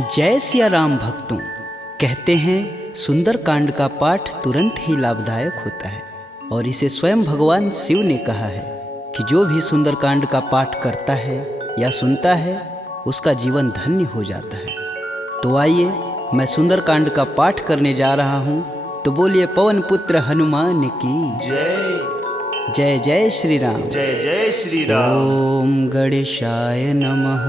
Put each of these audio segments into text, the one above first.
जय सिया राम भक्तों। कहते हैं सुंदरकांड का पाठ तुरंत ही लाभदायक होता है और इसे स्वयं भगवान शिव ने कहा है कि जो भी सुंदरकांड का पाठ करता है या सुनता है उसका जीवन धन्य हो जाता है। तो आइए मैं सुंदरकांड का पाठ करने जा रहा हूँ, तो बोलिए पवन पुत्र हनुमान की जय जय। जय श्री राम। जय जय श्री राम। ओम गणेशाय नमः।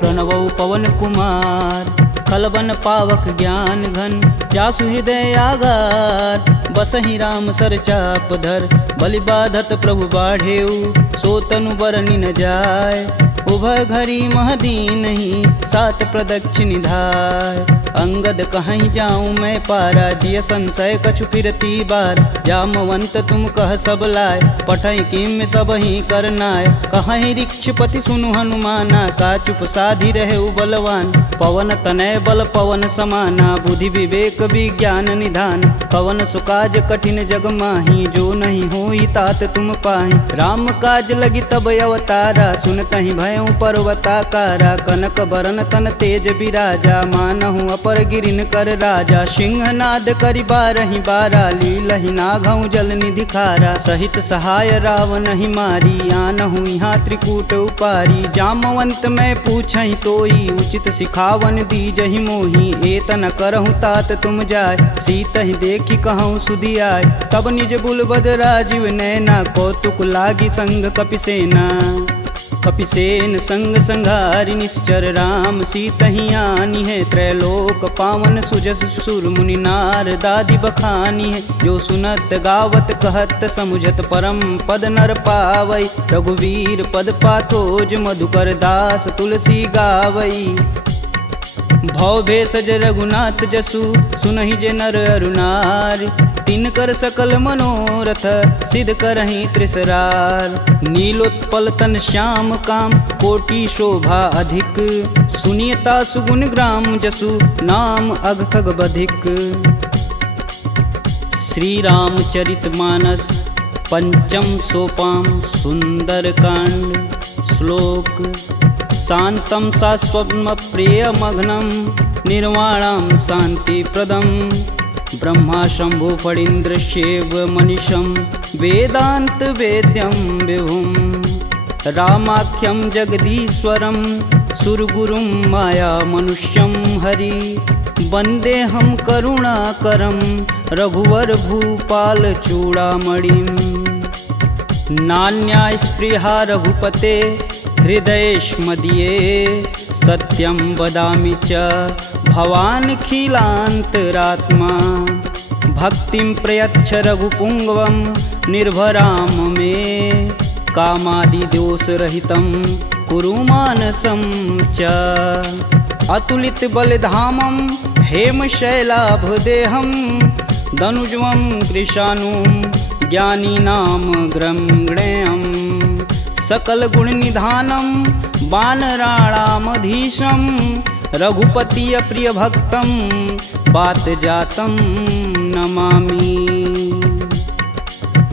प्रणवौ पवन कुमार खलबन पावक ज्ञान घन, जासु हृदय आगार बसहि राम सर चाप धर। बलि बाधत प्रभु बाढ़ेऊ, सो तनु बरनि न जाय। उभय घरी महदीनहि, सात प्रदक्षिण धाय। अंगद कहीं जाऊं मैं पारा, जिय संशय कछु फिरती बार। जामवंत तुम कह सब लाय, पठई किम सब ही करनाय। कहीं ऋक्षपति सुनु हनुमाना, का चुप साधि रहे बलवान। पवन तनय बल पवन समाना, बुद्धि विवेक विज्ञान निधान। पवन सुकाज कठिन जग माही, जो नहीं होई तात तुम पाही। राम काज लगी तब अवतारा, सुनतहि भयउ पर्वताकारा। कनक बरन तन तेज बिराजा, मानहु अपर गिरिन कर राजा। सिंहनाद करि बारहि बारा, लीलहि नाघउ जल निधि खारा। सहित सहाय रावण ही मारी, आनहु यहाँ त्रिकूट उपारी। जामवंत मैं पूछहि तोई, उचित सिखावन दीजहि मोहि। एतन करहु तात तुम जाय, सीतहि देखि कहूँ सुधि आय। तब निज बुलबद राजीव नैना, कौतुक लागी संग कपिसेना। कपिसेन संग संघारि निश्चर, राम सीतहि आनी है। त्रैलोक पावन सुजस सुर मुनि नार दादि बखानी है। जो सुनत गावत कहत समुझत, परम पद नर पावई। रघुवीर पद पाथोज, मधुकर दास तुलसी गावई। भव भेषज रघुनाथ जसु, सुनहि जे नर अरुनार। तिनकर सकल मनोरथ, सिद्ध करहि त्रिसरार। नीलोत्पल तन श्याम काम, कोटि शोभा अधिक। सुनियता सुगुण ग्राम जसु, नाम अघ खग बधिक। श्री रामचरित मानस पंचम सोपान सुंदरकांड। श्लोक शांतं शाश्वतं प्रियमघ्नं, निर्वाणं शांतिप्रदं। ब्रह्मा शंभु फणीन्द्रस्यैव मनीषं, वेदांत वेद्यं विभुं। रामाख्यं जगदीश्वरं, सुरगुरुं माया मनुष्यं हरि। वन्देऽहं करुणाकरं, रघुवर भूपाल चूड़ामणिं। नान्या स्पृहा रघुपते, हृदयेष्मदीये। सत्यं वदामि च भवानखिलान्तरात्मा। भक्तिं प्रयच्छ रघुपुङ्गवं, निर्भराम मे। कामादिदोषरहितं कुरु मानसं च। अतुलित बलधामं, हेमशैलाभदेहं। दनुजवं कृशानुं, ज्ञानीनां ग्रंगणेयम्। सकल गुण निधानं, वानराणामधीशं। रघुपति प्रिय भक्तं, बात जातं नमामि।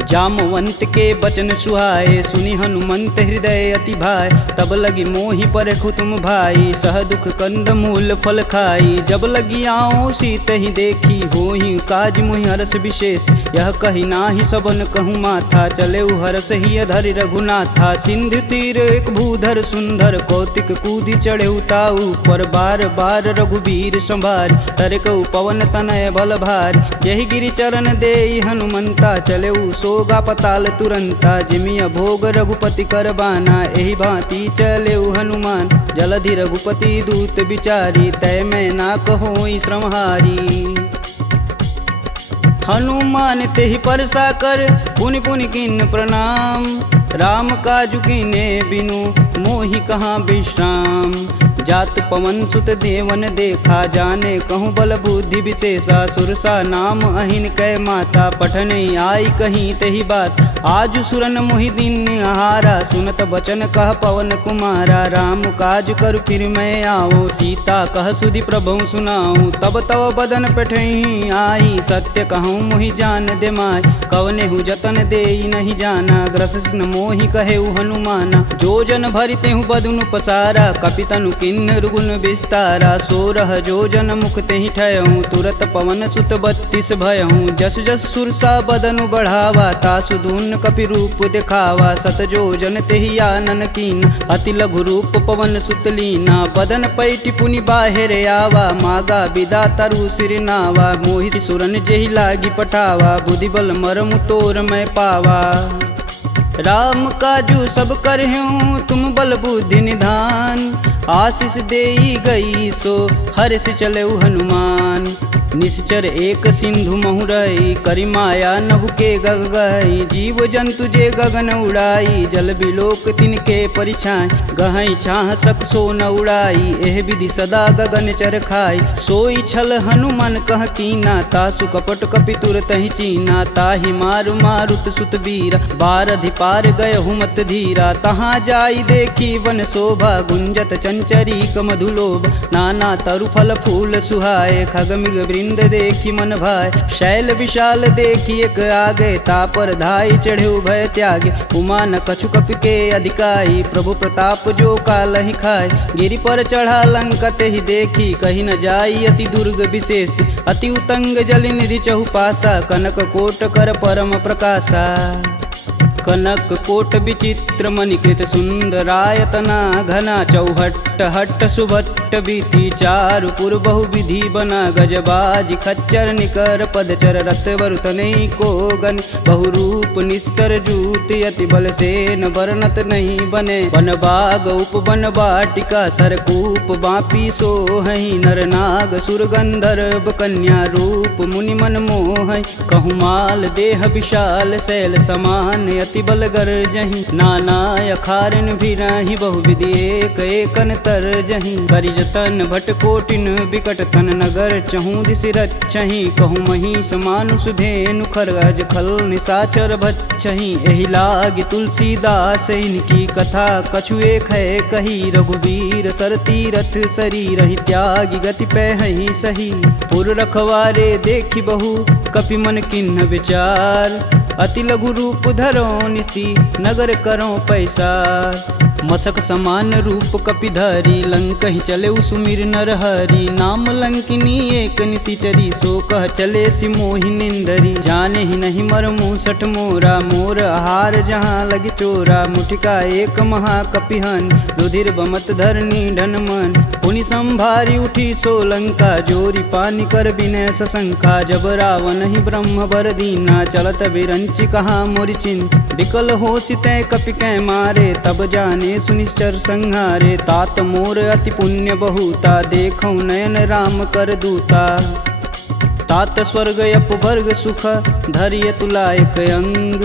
जामवंत के बचन सुहाए, सुनि हनुमंत हृदय अति भाय। तब लगी मोहि परखु तुम भाई, सह दुख कंद मूल फल खाई। जब लगी आओ सीत ही देखी, होहि काज मुहि हरस विशेष। यह कही नाही सबन कहूँ माथा, चले हरस ही अधरि रघुनाथा। सिंधु तीर एक भूधर सुंदर, कौतिक कूदि चढ़े ताऊ पर। बार बार रघुबीर संभार, तरकऊ पवन तनय बल भार। यही गिरि चरण देई हनुमंता, चले सोगा पताल तुरंता। जिमिया भोग रघुपति करबाना, एहि भांति चले हनुमान। जलधि रघुपति दूत बिचारी, तय मैं ना कहोई श्रमहारी। हनुमान तेहि परसा कर, पुनि पुनि किन प्रणाम। राम काजु कीने बिनु, मोहि कहाँ विश्राम। जात पवन सुत देवन देखा, जाने कहूँ बल बुद्धि विशेषा। सुरसा नाम अहिन कै माता, पठन आई कहीं तही बात। आज सुरन मोहि दिन आहारा, सुनत बचन कह पवन कुमारा। राम काज कर फिर मैं आओ, सीता कह सुधि प्रभु सुनाऊं। तब तव बदन पठई आई, सत्य कहूँ मोहि जान दे माय। कवने हु जतन देई नहीं जाना, ग्रसिन मोहि कहे हनुमाना। जो जन भरिते हूँ बदनु पसारा, कपितनु किन किन्नर गुण विस्तारा 16 जोजन मुख तेहि ठयहूँ तुरत पवन सुत 32 भयहूँ जस जस सुरसा बदनु बढ़ावा तासु दून कपि रूप दिखावा 7 जोजन तेहि आनन कीन अति लघु रूप पवन सुत लीना बदन पैठि पुनि बाहिर आवा मागा विदा तरु सिर नावा मोहि सुरन जेहि लागी पठावा बुद्धि बल मरमु तोर मैं पावा राम काजू सब करहूँ तुम बल बुद्धि निधान आशीष देई गई सो हर्ष चलऊ हनुमान निश्चर एक सिंधु महुरई करि माया नभु के गग गई जीव जंतु जे गगन उड़ाई जल बिलोक तिनके परिछाई गहई छाह सक सो न उड़ाई एह विधि सदा गगन चर खाई सोई छल हनुमान कह कीना तासु कपट कपि तुरत ही चीना ताहि मारु मारुत सुत वीर बारधि पार गय हुमत धीरा तहाँ जाई देखी वन शोभा गुंजत चंचरी मधुलोभ नाना तरु फल फूल सुहाए खगमिग वृंद देखी मन भाय शैल विशाल देखी एक आगे तापर धाई चढ़े भय त्यागे उमा न कछु कपि के अधिकाई प्रभु प्रताप जो कालहि खाए गिरि पर चढ़ा लंका तेहि देखी कहीं न जाई अति दुर्ग विशेष अति उतंग जल निधि चहुपासा कनक कोट कर परम प्रकाशा कनक कोट विचित्र मणिकृत सुंदरायतना घना चौहट्ट हट्ट सुभट्ट बीती चारु पुर बहु विधि बना गजबाजी खच्चर निकर पदचर रत वरुतने को गन बहुरूप निश्चर जूत अति बल सेन वर्णत नहीं बने वन बाग उप वन बाटिका सरकूप बापी सोहई नर नाग सुर गंधर्व कन्या रूप मुनि मन मोह कहु माल देह विशाल शैल समान अति बल गर्जहि नाना अखारन भिराहि बहुविधि एक एकन तरजहि करि जतन भट कोटिन विकट तन नगर चहूँ दिस रचहि कहूँ महिष मानुष धेनु खरगज खल निशाचर भच्छहि एहि लागी तुलसीदास इनकी कथा कछु एक है कही रघुवीर सर तीरथ शरीर ही त्यागी गति पैहि सही पुर रखवारे देखी बहु कपि मन किन्ह विचार अति लघु रूप धरो निसी नगर करो पैसार मसक समान रूप कपिधरी लंक ही चले सुमिर नर हरि नाम लंकिनी एक निशिचरी सो कह चले सिमोहि निंदरी जाने ही नहीं मर मूसठ मोरा मोर आहार जहाँ लगी चोरा मुठिका एक महाकपिहन रुधिर बमत धरनी ढन मन पुनि संभारी उठी सो लंका जोरी पानी कर विनय सशंका जब रावण ही ब्रह्म बर दीना चलत विरंचि कहा मोरि चिन्ह विकल हो सितै कपि कै मारे तब जाने सुनिश्चर संहारे तात मोर अति पुण्य बहुता देखौ नयन राम कर दूता तात स्वर्ग अपवर्ग सुख धैर्य तुलायक अंग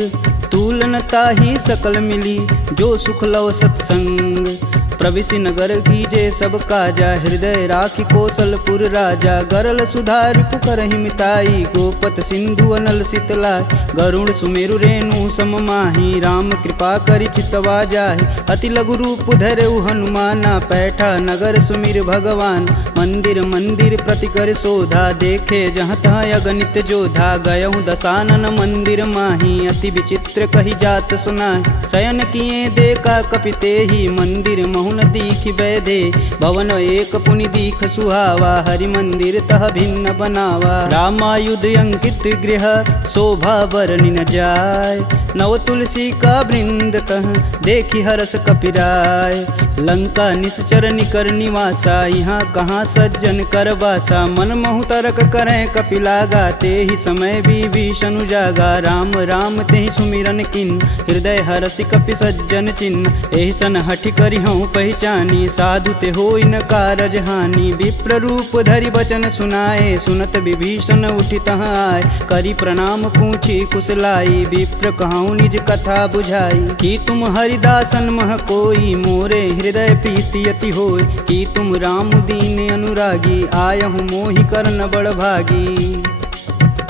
तुलन ताहि सकल मिली जो सुख लव सत्संग प्रविशि नगर कीजे सब काजा हृदय राखि कौशलपुर राजा गरल सुधार पुकरहि मिताई गोपत सिंधु अनल शीतलाय गरुड़ सुमेरु रेणु सम माही राम कृपा करि चितवा जाहि अति लघु रूप धरऊ हनुमाना पैठा नगर सुमिर भगवान मंदिर मंदिर प्रति कर शोधा देखे जहाँ तहाँ अगणित जोधा गयहु दशानन मंदिर माही अति विचित्र कही जात सुनाय शयन किए देखा कपिते ही मंदिर महुन दीख बैधे भवन एक पुनि दीख सुहावा हरि मंदिर तह भिन्न बनावा रामायुध अंकित गृह शोभा बरनि न जाय नव तुलसी का वृंद तह देखी हरस कपिराय लंका निश्चर निकर निवासा यहाँ कहाँ सज्जन कर बासा मन महु तरक करें कपिलागा ते ही समय विभीषण जागा राम राम ते ही सुमिरन किन हृदय हरसि कपि सज्जन चिन्ह एहि सन हठि करि हूँ पहचानी साधु ते होई न कारज हानि विप्र रूप धरि बचन सुनाए सुनत विभीषण उठि तहाँ आए करि प्रणाम पूछी कुशलाई विप्र कहूँ निज कथा बुझाई कि तुम हरिदासन मह कोई मोरे हृदय प्रीति अति होय कि तुम राम दीन अनुरागी आयहु मोहि करन बड़ भागी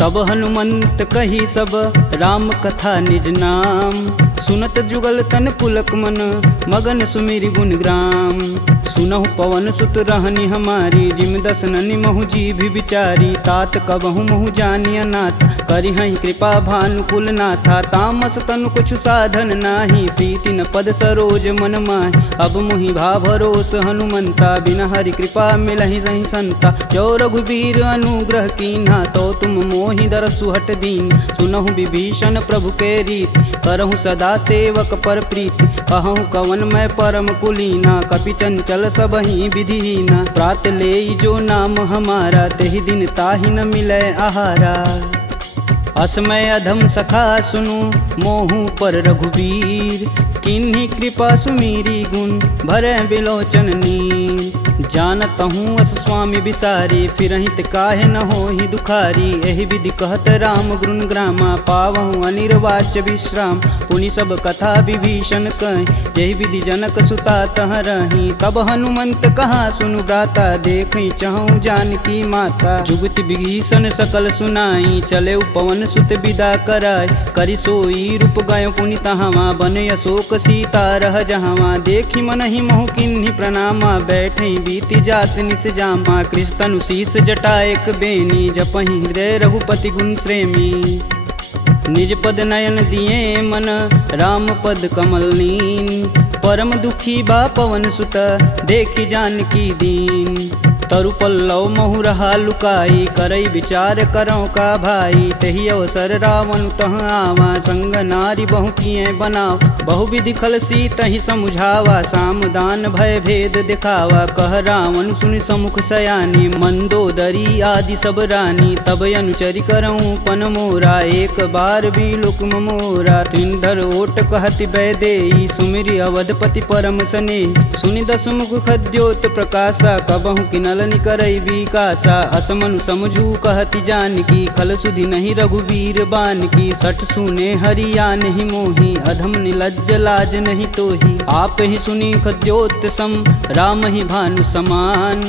तब हनुमंत कही सब राम कथा निज नाम सुनत जुगल तन पुलक मन मगन सुमिरि गुण ग्राम। सुनहु पवन सुत रहनी हमारी जिम दसननि महु जीभ विचारी। तात कबहु महु जानी अनाथ करिहहि कृपा भानुकुल नाथा। तामस तनु कुछु साधन नाही प्रीति न पद सरोज मन माहि। अब मुहि भा भरोस हनुमंता बिना हरि कृपा मिलहि सहि संता। जो रघुबीर अनुग्रह कीन्हा तो तुम मोहि दरसु हट दीन। सुनहु विभीषण प्रभु के रीति करहु सदा सेवक पर प्रीति। कहूँ कवन मैं परम कुलीना कपि चंचल सबहि विधिहीना। प्रात लेई जो नाम हमारा तेहि दिन ताहि न मिलै आहारा। असमय अधम सखा सुनु मोहु पर रघुबीर। किन्हीं कृपा सुमीरी गुण भरै बिलोचन नीर। जानत हूँ अस स्वामी बिसारी फिरहित काहे न होहि दुखारी। एहि विधि कहत राम गुण ग्रामा पावहु अनिर्वाच्य विश्राम। पुनि सब कथा विभीषण कहि जेहि विधि जनक सुता तह रही। तब हनुमंत कहा सुनु भ्राता देखहि चहु जानकी माता। जुगति विभीषण सकल सुनाई चले पवन सुत विदा कराय। करि सोई रूप गयो पुनि तहावा बन अशोक सीता रह जहावा। देखि मनहि महु किन्हि प्रणामा बैठे बीति जात निस जामा। कृष्ण शीस जटा एक बेनी जपहि हृदय रघुपति गुण श्रेमी। निज पद नयन दिए मन राम पद कमल नीन। परम दुखी बा पवन सुत देखि जानकी दीन। तरु पल्लव महु रहा लुकाई करई विचार करौ का भाई। तही अवसर रावण तह आवा संग नारी बहु किए बनाव। बहु विधि खल सी तही समुझावा साम दान भय भेद दिखावा। कह रावण सुनि समुख सयानी मंदोदरी आदि सब रानी। तब अनुचरि करऊँ पन मोरा एक बार भी लुक मोरा। त्रिंधर ओट कहति बैदेई सुमिरि अवधपति परम स्नेही। सुनि दस मुख खद्योत प्रकाशा कबहु किनल निकरई विकासा। असमनु समझू कहति जानकी खल सुधि नहीं रघुबीर बानकी। सठ सुने हरिया नहीं मोही अधम निलज्ज लाज नहीं तोही। आप ही सुनी खद्योत सम राम ही भानु समान।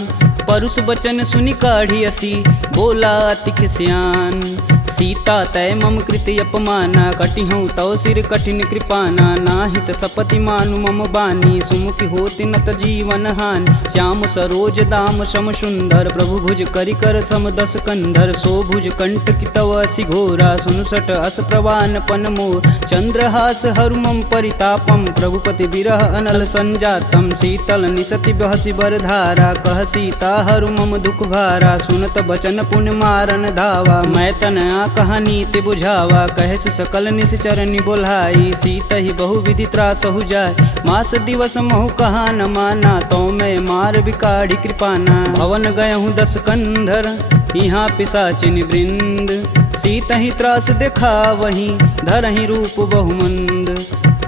परुष बचन सुनि काढ़ी असी बोला अति खिसियान। सीता तय मम कृति अपमाना कटिहूँ तव सिर कठिन कृपाना। नाहित सपति मानु मम बानी सुमुखी होति नत जीवन हानि। श्याम सरोज दाम सम सुंदर प्रभु भुज करि कर सम दस कंधर। सो भुज कंठ की तव असि घोरा सुनुसट अस प्रवान पन मोर। चंद्रहास हरु मम परितापम प्रभुपति बिरह अनल संजातम। शीतल निसति बहसि बरधारा कह सीता हरु मम दुख भारा। सुनत बचन पुण्य मारन धावा मैं तन कहानी ते बुझावा। कहस सकल निश्चरनि बोलाई सीता ही बहु विधि त्रास हो जाय। मास दिवस महु कहा न माना तो मैं मार बिकाढ़ी कृपाना। भवन गयहूँ दस कंधर यहाँ पिशाचिन वृंद। सीता ही त्रास देखा वहीं धरहि रूप बहुमंद।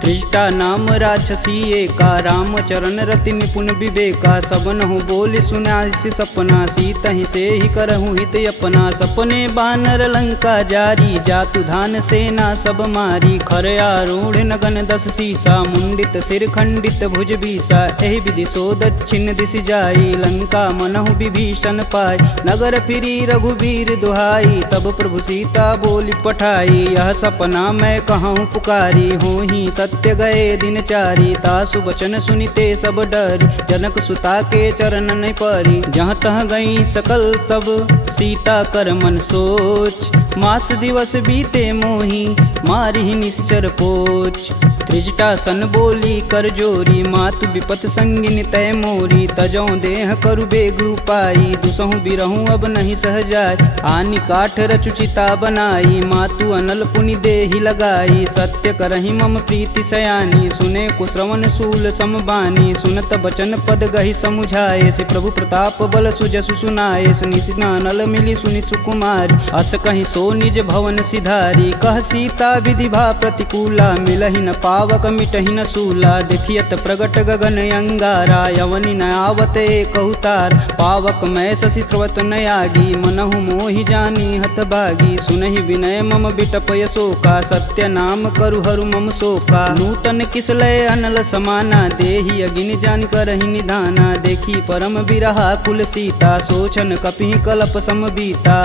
त्रिजटा नाम राक्षसी एका राम चरण रति निपुण विवेका। सबनहु बोली सुनासि सपना सीता ही से ही करहु हित अपना। सपने बानर लंका जारी जातु धान सेना सब मारी। खर आरूढ़ नगन दस सीसा मुंडित सिर खंडित भुज बीसा। एहि विधि सो दक्षिण दिश जाई लंका मनहु विभीषण पाई। नगर फिरी रघुबीर दुहाई तब प्रभु सीता बोली पठाई। यह सपना मैं कहूँ पुकारी होहि सत्य गए दिन चारी। तासु बचन सुनिते सब डरी जनक सुता के चरण नहीं परी। जहाँ तह गई सकल तब सीता कर मन सोच। मास दिवस बीते मोही मारी निश्चर पोच। त्रिजटा सन बोली कर जोरी मातु विपत संगिन तय मोरी। तजौ देह करु बेग उपाई दुसहु बिरहूँ अब नहीं सह जाय। आनि काठ रचुचिता बनाई मातु अनल पुनि देहि लगाई। सत्य करहि मम प्रीति सयानी सुने कुश्रवण शूल समबानी। सुनत बचन पद गहि समुझाए से प्रभु प्रताप बल सुजसु सुनाए। निशिना नल मिली सुनि सुकुमारी अस कहि सो निज भवन सिधारी। कह सीता विधि भा प्रतिकूला मिलहि न पावक मिटहि न सूला। देखियत प्रगट गगन अंगारा यवनि न आवत एक अवतार। पावक मैं शशि स्रवत न आगी मनहु मोहि जानी हत भागी। सुनहि विनय मम बिटप यशोका सत्य नाम करु हरु मम शोका। नूतन किसलय अनल समाना देहि अगिन जान करहि निधाना। देखी परम बिरहा कुल सीता सोचन कपि कलप सम बीता।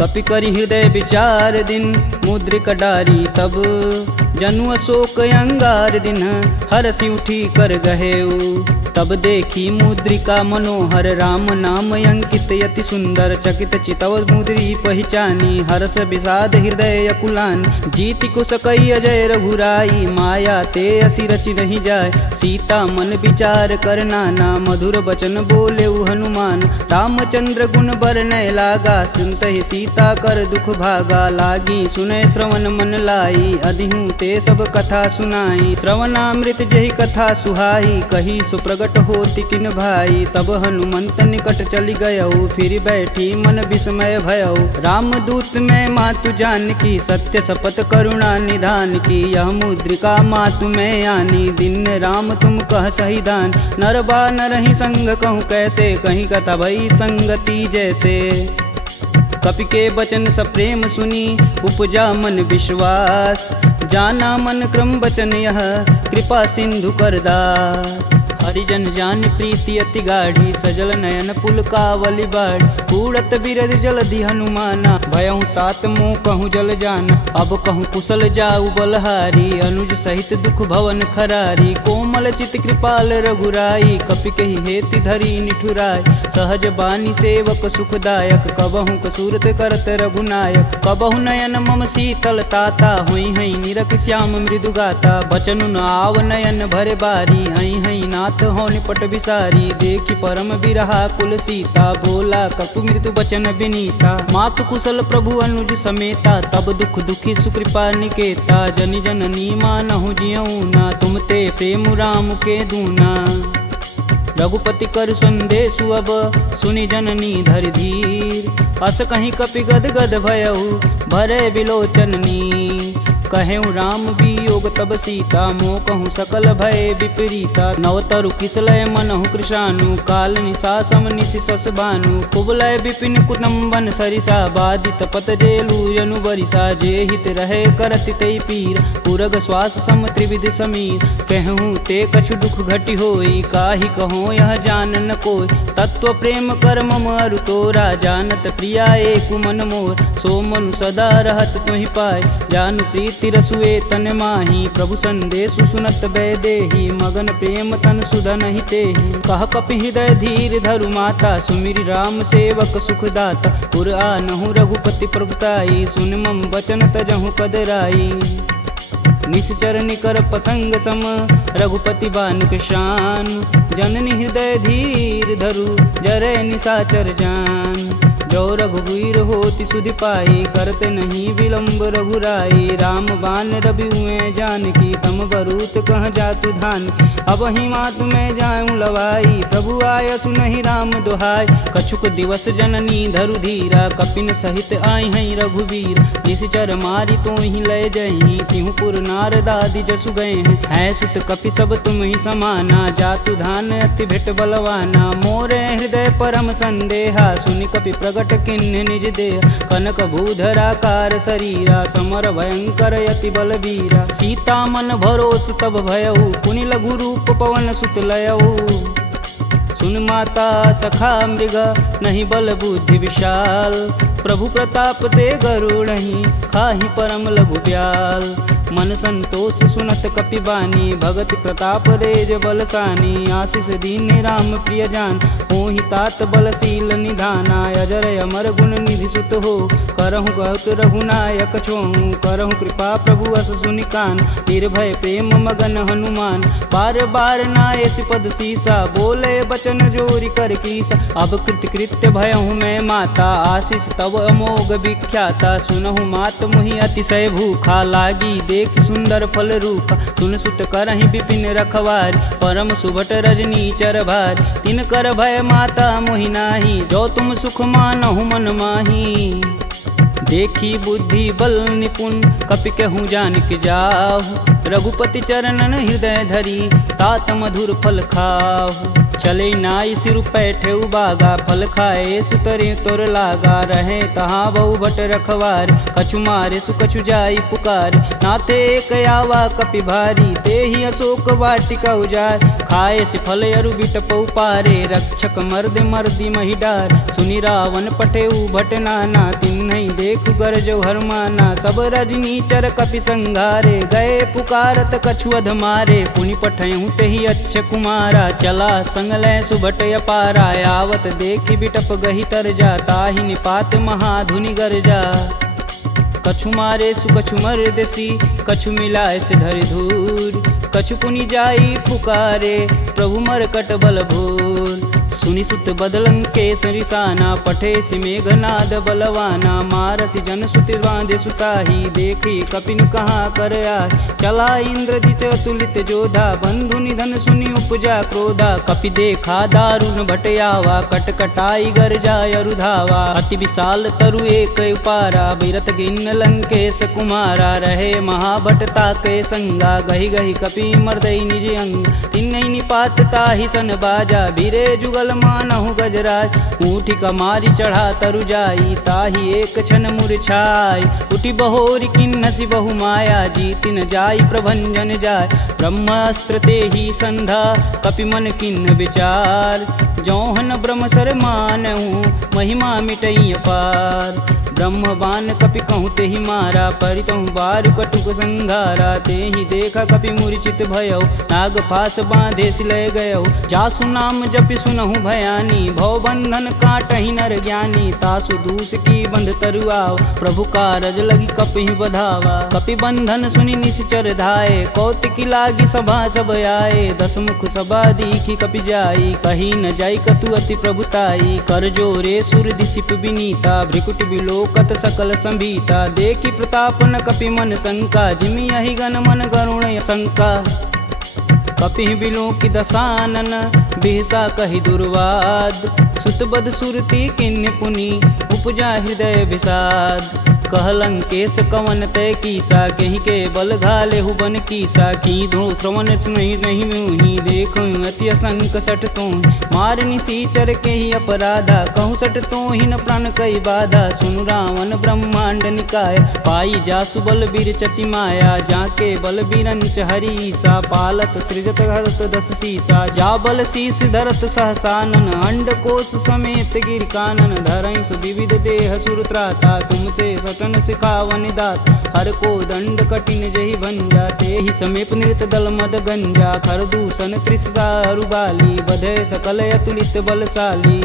कपि करि हृदय विचार दिन मुद्रिक डारी तब जनु अशोक अंगार दिन हरसि उठी कर गहेऊ। तब देखी मुद्रिका मनोहर राम नाम अंकित यति सुंदर। चकित चितव मुद्री पहचानी हर्ष विषाद हृदय अकुलान। जीति कुश कई अजय रघुराई माया ते असी रचि नहीं जाय। सीता मन विचार कर नाना मधुर वचन बोले हनुमान। रामचंद्र गुण बरनय लागा सुनत ही सीता कर दुख भागा। लागी सुनय श्रवण मन लाई अधिहूँ ते सब कथा सुनाई। श्रवणामृत जही कथा सुहाई कही सुप्रगट होति किन भाई। तब हनुमंत निकट चली गयऊ फिर बैठी मन विस्मय भयऊ। रामदूत में मातु जानकी सत्य शपथ करुणा निधान की। यह मुद्रिका मातु में आनी दिन राम तुम कह सही दान। नरबा नरहि संग कहूँ कैसे कहीं कथा भई संगति जैसे। कपि के वचन सप्रेम सुनी उपजा मन विश्वास। जाना मन क्रम वचन यह कृपा सिंधु करदार। हरिजन जान प्रीति अति गाढ़ी सजल नयन पुलकावली बाढ़। कूड़त बिरद जलधि हनुमाना भयहु तात मोह कहूँ जल जान। अब कहूँ कुशल जाऊ बलहारी अनुज सहित दुख भवन खरारी। कोमल चित कृपाल रघुराई कपि कहि हेति धरी निठुराय। सहज बानी सेवक सुखदायक कबहु कसूरत करत रघुनायक। कबहु नयन मम शीतल ताता हुई हई निरख श्याम मृदु गाता। बचनु न आव नयन भरे बारी हई हई नाथ हो निपट विसारी। देखी परम बिरहा कुल सीता बोला कपु मृदु बचन विनीता। मातु कुशल प्रभु अनुज समेता तब दुख दुखी सुकृपा निकेता। जनि जननी मानहु जियऊ ना तुम ते प्रेम राम के दूना। रघुपति कर संदेशु अब सुनि जननी धरि धीर। अस कहीं कपि गद गद भयऊ भरे विलोचन नीर। कहेऊ राम वियोग तब सीता मोह कहूँ सकल भय विपरीता। नवतरु किसलय मनहु कृशानु काल निशा सम निशिशस भानु। कुबलय विपिन कुटुम्बन सरिसा बाधित पत जेलु जनु बरिसा। जे हित रहे करति तै पीर पुरग श्वास सम त्रिविध समीर। कहूँ ते कछु दुख घटि होई काहि कहो यह जान न कोई। तत्व प्रेम कर मम अरु तोरा जानत प्रिया एक मन मोर। सो मनु सदा रहत तुहि पाय जानु प्रीति रसुए तन माही। प्रभु संदेशु सुनत बैदेही मगन प्रेम तन सुधन ही तेहि। कह कपि हृदय धीर धरु माता सुमिरि राम सेवक सुखदाता। पुर आनहु रघुपति प्रभुताई सुन मम वचन तजहु कदराई। निश्चर निकर पतंग सम रघुपति बान कृशान। जननी हृदय धीर धरु जरै निशाचर जान। जो रघुवीर होति सुधि पाई करते नहीं विलम्ब रघुराई। राम बान रवि हुए जानकी तम बरूत कह जातु धान। अब ही मातु में जाऊँ लवाई प्रभु आय सुनहि राम दुहाई। कछुक दिवस जननी धरु धीरा कपिन सहित आई हैं रघुवीर। निश्चर मारी तो ही लय जही तिहु पुर नारदादि जसु गए हैं। है सुत कपि सब तुम ही समाना जातु धान अति भेट बलवाना। मोरे हृदय परम संदेहा सुनि कपि प्रगट किन्ह निज देह। कनक भूधराकार शरीरा समर भयंकर यति बलबीरा। सीता मन भरोस तब भयऊ पुनि लघु रूप पवन सुत लयऊ। सुन माता सखा मृग नहीं बल बुद्धि विशाल। प्रभु प्रताप ते गरुड़हि खाहि परम लघु ब्याल। मन संतोष सुनत कपि बानी भगति प्रताप रेज बलसानी। आशीष दीन राम प्रिय जान होहि तात बलशील निधाना। अजर अमर गुण निधि सुत हो करहु बहुत रघुनायक छोहु। करहु कृपा प्रभु अस सुनि कान निर्भय प्रेम मगन हनुमान। बार बार नायस पद सीसा बोले बचन जोरि कर कीसा। अब कृत्य भयहु मैं माता आशीष तब अमोघ विख्याता। सुनहु मात मुहि अतिशय भूखा लागी देख सुंदर फल रूपा। सुन सुत करहि विपिन रखवार परम सुभट रजनी चर भार। तिन कर भय माता मोहि नाही जो तुम सुख मानहु मन माही। देखी बुद्धि बल निपुण कपि कहूँ जानिक जाहु। रघुपति चरणन हृदय धरी तात मधुर फल खाहु। चले नाई सिर पैठे उबागा फल खाए सुतरे तोर लागा। रहे तहाँ बहु भट रखवार कछु मारे सुकछु जाई पुकार। नाथे एक आवा कपि भारी ते ही अशोक वाटिका उजार। खाए से फल अरु बिटपौ पारे रक्षक मर्द मर्दी महिडार। सुनि रावण पठेऊ भट नाना तिन्हि देखु गरजौ हरमाना। सब रजनी चर कपि संघारे, गए पुकारत कछु अध मारे। पुनि पठयहु तेहि अच्छ कुमारा, चला संग लय सुभट अपारा। आवत देखि बिटप गही तरजा, ताहि निपात महाधुनि गरजा। कछु मारे सु कछु मर्दसी, कछु मिलाए से धरि धूर। कछु पुनि जाई पुकारे, प्रभु मरकट बल भूर। सुनि सुत बदलंके सरिसाना, पठे सि मेघनाद बलवाना। मारसि जन सुति बांधे सुताही, देखी कपिन कहाँ कर आए। चला इंद्रजित अतुलित जोधा, बंधु निधन सुनि उपजा क्रोधा। कपि देखा दारुण भटयावा, कटकटाई गरजा अरुधावा। अति विशाल तरु एक उपारा, बिरत गिन्न लंकेश कुमारा। रहे महाभट ताके संगा, गही गही कपि मर्दई निज अंग। तिन्नई निपात ताहि सन बाजा, बीरे जुगल मानहु गजराज। ऊँठी कमारी चढ़ा तरु जाई, ताहि एक क्षण मूर्छाई। उठी बहोरी किन्नसी बहु माया, जीतिन जाई प्रभंजन जाय। ब्रह्मास्त्र तेहि संधा, कपि मन किन्न विचार। जौहन ब्रह्म सर मानहु, महिमा मिटई अपार। ब्रह्म बान कपि कहूँ तेहि मारा, परितहु बारु कटुक संघारा। तेहि देखा कपि मूर्छित भयौ, नाग फास बांधे सिलय गयौ। जासु नाम जपि सुनहु भयानी, भव बंधन काटहि नर ज्ञानी। तासु दूस की बंध तरुआव, प्रभु कारज लगी कपि बधावा। कपि बंधन सुनि निश्चर धाये, कौतिकी लागी सभा सब आए। दस मुख सभा दीखी कपि जाई, कही न जाई कतु अति प्रभुताई। कर जोरे सुर दिसिप विनीता, भ्रिकुट बिलोकत सकल संभीता। देखी प्रताप न कपि मन शंका, जिमि यही गण मन गरुण शंका। कपि बिलोकि दसानन, बिहसा कहि दुर्वाद। सुतबद सुरति किन्य पुनि, उपजा हृदय विषाद। कहलंकेश कवन तय कीसा, कहीं के बल घाले हुबन कीसा। की धो श्रवण नहीं मुहि, देखो अति असंक सठ तो। मार निसीचर के ही अपराधा, कहूँ सठ तो ही न प्राण कई बाधा। सुनु रावण ब्रह्मांड निकाय, पाई जासु बल बीर चटी माया। जाके बल बीरंच हरीसा, पालत सृजत हरत दस सीसा। जा बल शीस धरत सहसानन, अंड कोश समेत गिर कानन। धरई सुविविध देह सुरत्राता, तुमसे सटन सिखावन दात। हर को दंड कठिन जही भंजा, तेहि समीप नृत दल मद गंजा। खर दूषण त्रिषा अरुबाली, बधे सकल अतुलित बलशाली।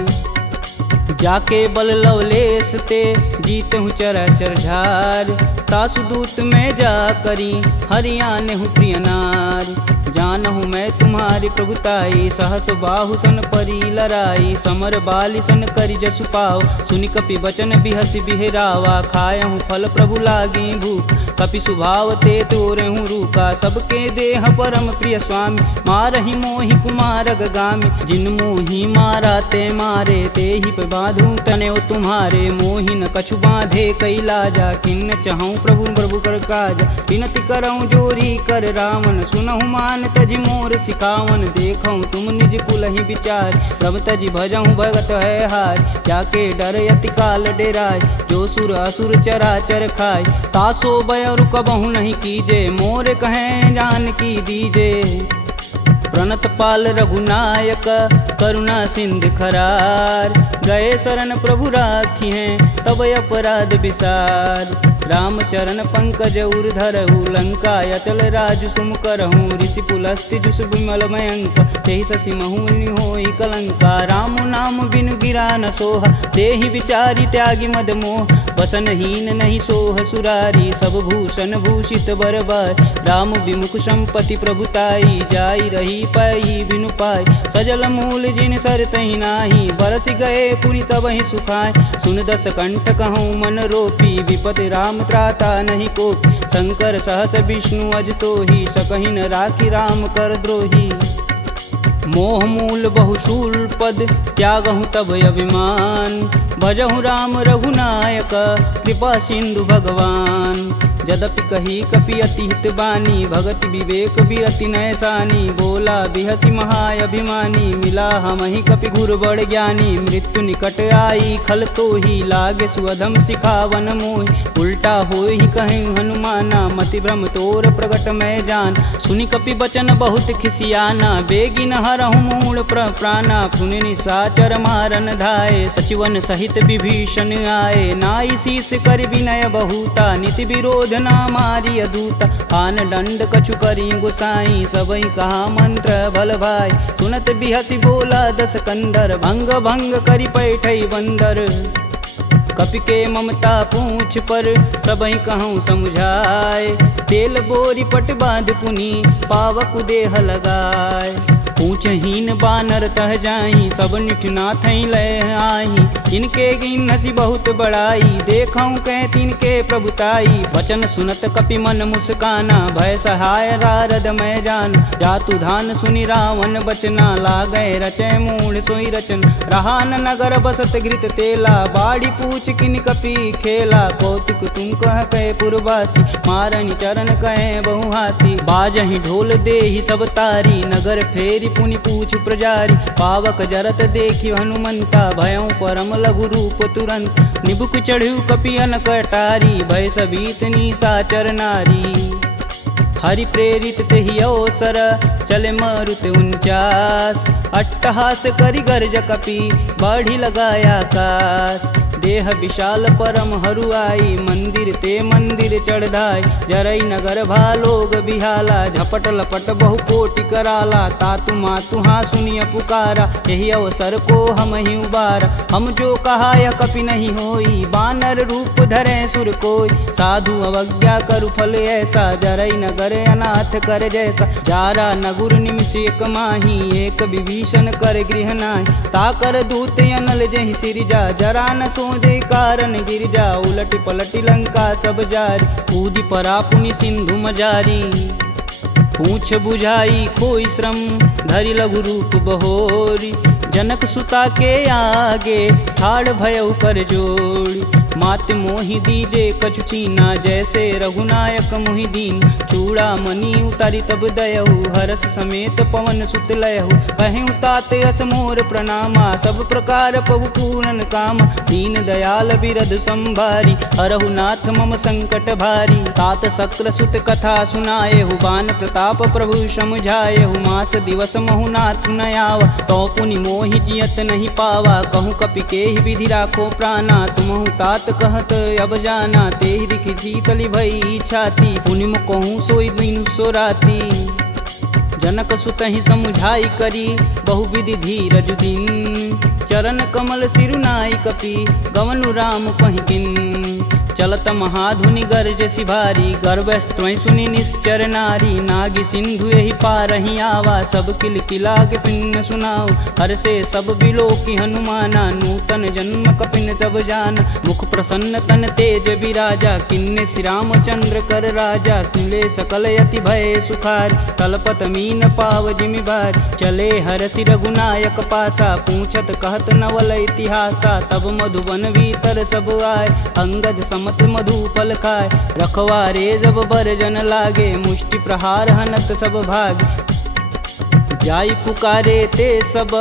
जाके बल लवलेश ते, जीतहु चराचर झार। तासु दूत में जा करी, हरियाणहु प्रिय नार। जानहु मैं तुम्हारी प्रभुताई, सहस बाहु सन परी लराई। समर बाली सन करि जसु पाव, सुनि कपि बचन बिहसि बिहरावा। खायहु फल प्रभु लागी भूख, कपि सुभाव ते तोरहु रूखा। सबके देह परम प्रिय स्वामी, मारहि मोहि कुमार गामी। जिन मोहि मारा ते मारे, तेहि पे बांधु तनेउ तुम्हारे। मोहि न कछु बांधे कई लाजा, किन्न चहऊँ प्रभु प्रभु कर काज। विनति करऊँ जोरी कर रावण, सुनहु मान तजि मोर सिखावन। देखऊँ तुम निज कुलहि विचार, प्रभ तजि भजऊँ भगत है हार। जाके डर यति काल डेराय, जो सुर असुर चराचर खाय। तासो भय रुकबहु नहीं कीजे, मोर कहें जान की दीजे। प्रणत पाल रघुनायक, करुणा सिंध खरार। गए शरण प्रभु राखी हैं, तब अपराध विसार। रामचरण पंकज उर धरहु, लंका अचल राजु सुम करहूँ। ऋषि पुलस्ति जुस विमल मयंक, तेहि शशि महुनि होई कलंका। राम नाम बिनु गिरा न सोहा, देहि विचारी त्यागी मद मोह। बसनहीन नहीं सोह सुरारी, सब भूषण भूषित बरबार। राम विमुख संपत्ति प्रभुताई, जाई रही पाई बिनु पाई। सजल मूल जिन सर तहि नाही, बरस गए पुनि तबहि सुखाय। सुन दस कंठ कहूँ मन रोपी, विपति राम त्राता नहीं कोपी। शंकर सहस विष्णु अज तोहि, सकहि न राखी राम कर द्रोही। मोह मूल बहुशूल पद, त्यागहु तब अभिमान। भजहु राम रघुनायक, कृपा सिंधु भगवान। यद्यपि कही कपि अति हित बानी, भगति विवेक बिरति नैसानी। बोला बिहसी महाअभिमानी, मिला हमहि कपि गुर बड़ ज्ञानी। मृत्यु निकट आई खल तो ही, लागे सुअधम सिखावन मोहि। उल्टा होई कहीं हनुमाना, मति भ्रम तोर प्रगट मैं जान। सुनि कपि बचन बहुत खिसियाना, बेगिन हरहु मूल प्राणा। पुनि निशाचर मारन धाये, सचिवन सहित विभीषण आए। नाई शीस कर विनय बहुता, नीति विरोध ना मारी अदूता। आन दंड कछु करी गुसाई, सबई कहा मंत्र बल भाई। सुनत बिहसी बोला दस कंदर, भंग भंग करि पैठई बंदर। कपि के ममता पूछ पर, सबई कहूँ समझाए। तेल बोरी पट बांध पुनि, पावक देह लगाए। पूछहीन बानर तह जाही, सब निठना थई लय आही। इनके गिन हसी बहुत बड़ाई, देखऊँ कह तिनके प्रभुताई। वचन सुनत कपि मन मुस्काना, भय सहाय नारद मैं जान। जातु धान सुनि रावण बचना, लागै रचय मूढ़ सोई रचन। रहा न नगर बसत घृत तेला, बाड़ी पूछ किन कपि खेला। कौतुक तुम कह कहे पुरवासी, मारनि चरण कहे बहुहासी। बाजहि ढोल देहि सब तारी, नगर फेरी पुनि पूछ प्रजारी। पावक जरत देखि हनुमंता, भयं परम लघु रूप तुरंत। निबुक चढ़ु कपि अनक अटारी, भय सबीत निशाचर नारी। हरि प्रेरित तेहि अवसर, चले मारुत 49। अट्टहास करि गर्ज कपि, बाढ़ि लगाया आकाश। देह विशाल परम हरुआई, मंदिर ते मंदिर चढ़ाई। जरई नगर भालोग बिहाला, झपट लपट बहु कोटि कराला। तातु मातु हाँ सुनिय पुकारा, यही अवसर को हम ही उबारा। हम जो कहा यह कपि नहीं होई, बानर रूप धरे सुर कोई। साधु अवज्ञा करु फल ऐसा, जरई नगर अनाथ कर जैसा। जारा नगुर निमिष एक माही, एक विभीषण कर गृह नाहि। ताकर दूत अनल जहि सिरजा, जरा न सोजे कारण गिरजा। उलटि पलटि लंका सब जारी, कूदि परा पुनि सिंधु मजारी। पूछ बुझाई खोई श्रम, धरि लघु रूप बहोरी। जनक सुता के आगे, ठाड़ भयउ कर जोड़ी। मात मोहि दीजे कछु चीना, जैसे रघुनायक मोहि दीन। चूड़ा मणि उतारी तब दयहु, हरस समेत पवन सुत लयहु। कहें तात यस मोर प्रणामा, सब प्रकार प्रभु पूरन काम। दीन दयाल बिरध संभारी, हरहु नाथ मम संकट भारी। तात शक्र सुत कथा सुनाएहु, बान प्रताप प्रभु समझाएहु। मास दिवस महु नाथ न आवा, तो पुनि मोहि जियत नहीं पावा। कहूँ कपि केहि विधि राखो प्राणा, तुमहु तात कहत अब जाना। तेहि दिखि शीतलि भई छाती, पुनि कहूँ सोई दिन सो राती। जनक सुतहि समुझाई करी, बहुविधि धीरज दिन। चरण कमल सिरुनाई कपि, गवनु राम पहिकिन। चलत महाधुनि गर्ज सिभारी, गर्भस्त्वं सुनि निश्चर नारी। नागी सिंधु यही पारहि आवा, सब किल किला के पिन सुनाओ। हर से सब बिलोकि हनुमाना, नूतन जन्म कपिन सब जान। मुख प्रसन्न तन तेज विराजा, किन्ने श्री रामचंद्र कर राजा। सुले सकल यति भय सुखार, तलपत मीन पाव जिमि बार। चले हरसि रघुनायक पासा, पूछत कहत नवल इतिहासा। तब मधुबन भीतर सब आए, अंगद मत मधुपल खाए। रखवारे जब बरजन लागे, मुष्टि प्रहार हनत सब भाग। जाई पुकारे ते सब,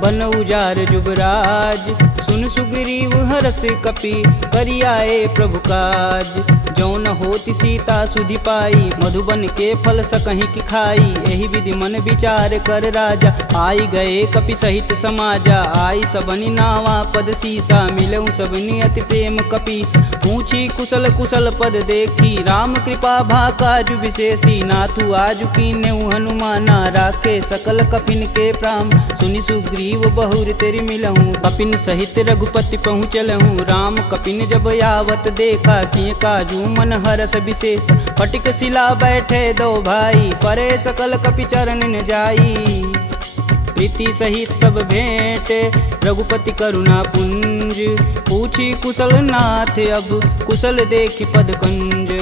बन उजार जुबराज। सुन सुग्रीव हरस कपि, करियाए प्रभु काज। जौन होति सीता सुधि पाई, मधुबन के फल सकहि की खाई। एहि विधि मन विचार कर राजा, आई गए कपि सहित समाजा। आई सबनि नावा पद सीसा, मिलऊँ सबनि अति प्रेम कपीस। पूछी कुशल कुशल पद देखी, राम कृपा भा काजु विशेषी। नाथु आजु कीन्हु हनुमाना, राखे सकल कपिन के प्राम। सुनि सुग्रीव बहुर तेरि मिलहूँ, कपिन सहित रघुपति पहुँचलहूँ। राम कपिन जब यावत देखा, किए काजू मन हरस विशेष। फटिक शिला बैठे दो भाई, परे सकल कपि चरण न जाई। प्रीति सहित सब भेंट, रघुपति करुणा पुंज। पूछी कुशल नाथ अब कुशल देखि पद कंज।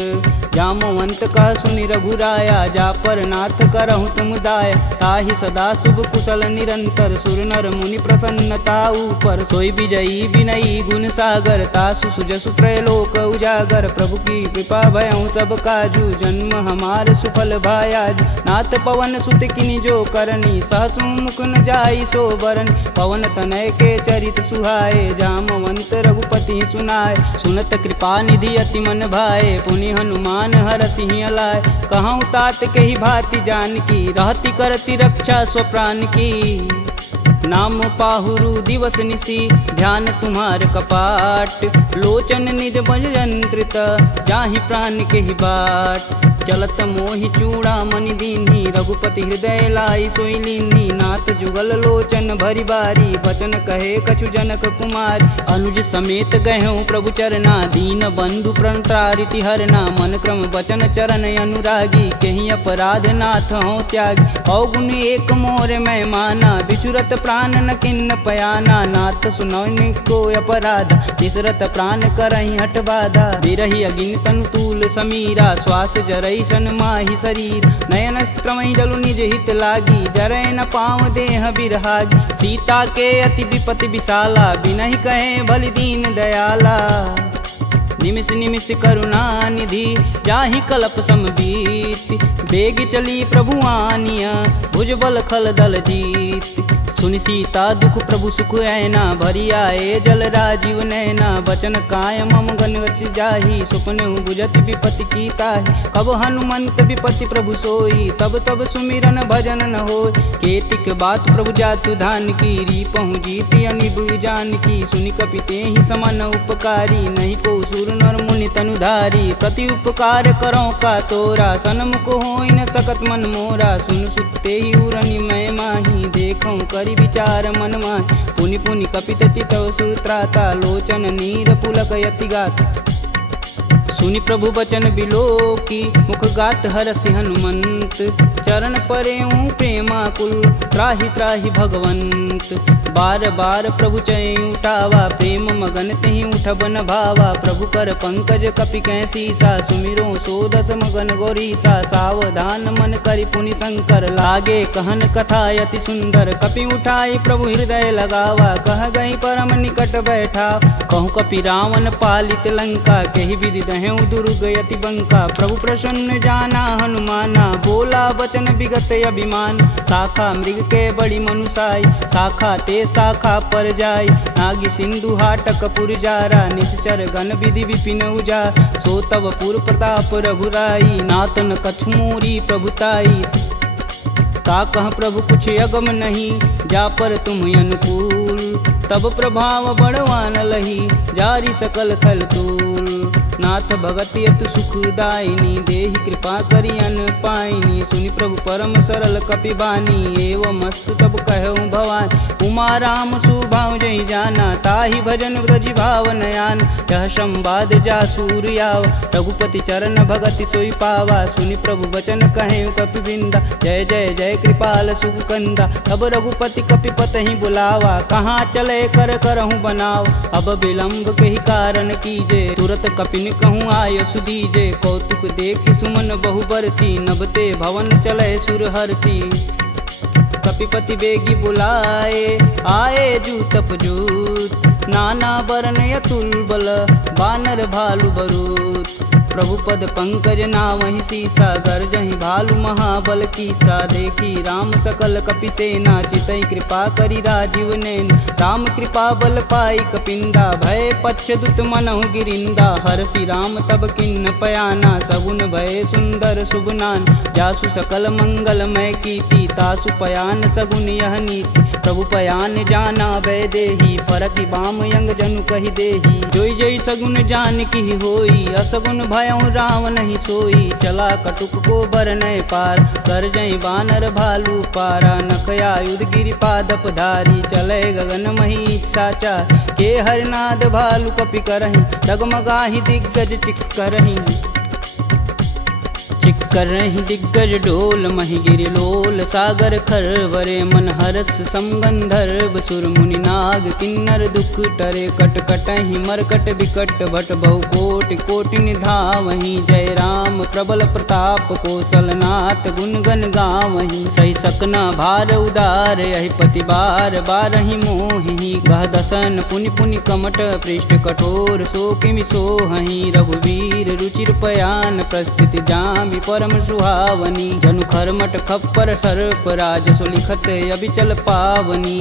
जामवंत कह सुनि रघुराया जा पर नाथ करहु तुम दाया। ताहि सदा शुभ कुशल निरंतर सुर नर मुनि प्रसन्नता ऊपर। सोई विजयी विनयी गुण सागर तासु सुजसु त्रैलोक उजागर। प्रभु की कृपा भयउ सब काजू जन्म हमार सुफल भायाज। नाथ पवन सुत किनि जो करनी सहसु मुख न जाई सो बरन। पवन तनय के चरित सुहाए जामवंत रघुपति सुनाए। सुनत कृपा निधि अति मन भाए पुनि हनुमान हर सिंह लाए। कहूँ तात के ही भांति जान की रहती करती रक्षा स्वप्राण की। नाम पाहुरु दिवस निसी ध्यान तुम्हार कपाट। लोचन निज बज यंत्रित जाहि प्राण के ही बाट। चलत मोहि चूड़ा मनि दीन्ही रघुपति हृदय लाई सोई लीन्ही। नाथ जुगल लोचन भरी बारी बचन कहे कछु जनक कुमार। अनुज समेत गहूँ प्रभु चरना दीन बंधु प्रणतारिति हरना। मन क्रम बचन चरण अनुरागी कहीं अपराध नाथ हो त्यागी। अवगुण एक मोर मैं माना बिचुरत प्राण न किन्न पयाना। नाथ सुनौनि को अपराध निसरत प्राण करहि हठ बाधा। बिरहि अगिन तनु तूल समीरा श्वास जरई सन माहि शरीर। नयन स्त्रमहि जलु निज हित लागी जरै न पाँव देह बिरहागी। सीता के अति विपति विशाला बिनहि कहे बलि दीन दयाला। निमिष निमिष करुणा निधि जाहि कलप समबीत। बेग चली प्रभु आनिया भुजबल खल दल जीत। सुनि सीता दुख प्रभु सुख ऐना भरी आए जल राजीव नैना। बचन काय मम गन गच जाहि सुपने बुझत विपति की ताहि। कब हनुमंत विपति प्रभु सोई तब तब सुमिरन भजन न होय। केतिक बात प्रभु जातु धान की रीपहु जीति अनिब जान की। सुनि कपि तेहि समन उपकारी नहीं को सुर नर मुनि तनुधारी। प्रति उपकार करो का तोरा सनमुख होई न सकत मन मोरा। सुन सुते ही उरनि मैं माही देखऊँ करि विचार मन माहि। पुनि पुनि कपित चितव सुत्राता लोचन नीर पुलक यति गाता। सुनि प्रभु बचन बिलोकी मुख गात हरसि हनुमंत। चरण परेऊँ प्रेमाकुल त्राहि त्राहि भगवंत। बार बार प्रभु चै उठावा प्रेम मगन तेहि उठब न भावा। प्रभु कर पंकज कपि कैसीसा सुमिरो सोदस मगन गौरीसा। सावधान मन करि पुनि शंकर लागे कहन कथा अति सुंदर। कपि उठाई प्रभु हृदय लगावा कह गई परम निकट बैठा। कहूँ कपि रावण पालित लंका केहि विधि दहें दुर्ग यति बंका। प्रभु प्रसन्न जाना हनुमाना बोला वचन विगत अभिमान। शाखा मृग के बड़ी मनुसाई शाखा ते शाखा पर जाई। नागी सिंधु हाटक पुरजारा निश्चर गण विधि विपिन उजा। सो तब पुर प्रताप रघुराई नातन कछुमूरी प्रभुताई। का कह प्रभु कुछ अगम नहीं जा पर तुम अनुकूल। तब प्रभाव बड़वान लही जारी सकल खल तूल। नाथ भगति अतु सुखदायिनी देहि कृपा करि अन पाइनी। सुनि प्रभु परम सरल कपि बानी एवं मस्तु तब कहऊँ भवानी। उमा राम सुभाव जहि जाना ताहि भजन ब्रज भाव नयान। यह संवाद जा सूर्याव रघुपति चरण भगति सोई पावा। सुनि प्रभु बचन कहें कपि बिंदा जय जय जय कृपाल सुख कंदा। अब रघुपति कपि पतहि बुलावा कहाँ चले कर करहूँ बनाव। अब विलंब के ही कारण कीजे तुरत कपिन कहूँ आय सुदीजे। कौतुक देख सुमन बहु बरसी नभते भवन चले सुर हर्षि। कपिपति बेगी बुलाए आए जूतप जूत। नाना वर्ण अतुल बल बानर भालु बरूत। प्रभु पद पंकज नावहि सीसा गर्जहि भालु महाबल कीसा। देखी राम सकल कपि सेना चितई कृपा करि राजीव नैन। राम कृपा बल पाई कपिंदा भय पश्चदुत मनहु गिरिंदा। हरसि राम तब किन्न पयाना सगुन भय सुंदर शुभनान। जासु सकल मंगलमय कीर्ति तासु पयान सगुन यह नीति। प्रभु पयान जाना भय देही फरकि बाम यंग जनु कहि देही। जोई जोई सगुन जान की होई असगुन भयउ राम नहीं सोई। चला कटुक को बरनय पार कर जई बानर भालू पारा। नखया युध गिरि पादप धारी चले गगन मही साचा। के हरनाद भालू कपि करहि डगमगाहि दिग्गज चिक करहि। चिक कर रही दिग्गज डोल महिगिरि लोल सागर खरवरे मन हरस समगंधर्व सुर मुनि नाग किन्नर दुख टरे कट कटहि मरकट विकट भट बहु कोटि कोटि निधावहि जय राम प्रबल प्रताप कौशलनाथ गुण गण गावहि सही सकना भार उदार यही पति बार बारहि मोहि गह दसन पुनि पुनि कमट पृष्ठ कठोर सो किमि सोहहि रघुवीर रुचिर पयान प्रस्थिति जामि परम सुहावनी जनु खरमट खप्पर सर्प राजसु लिखत अबिचल पावनी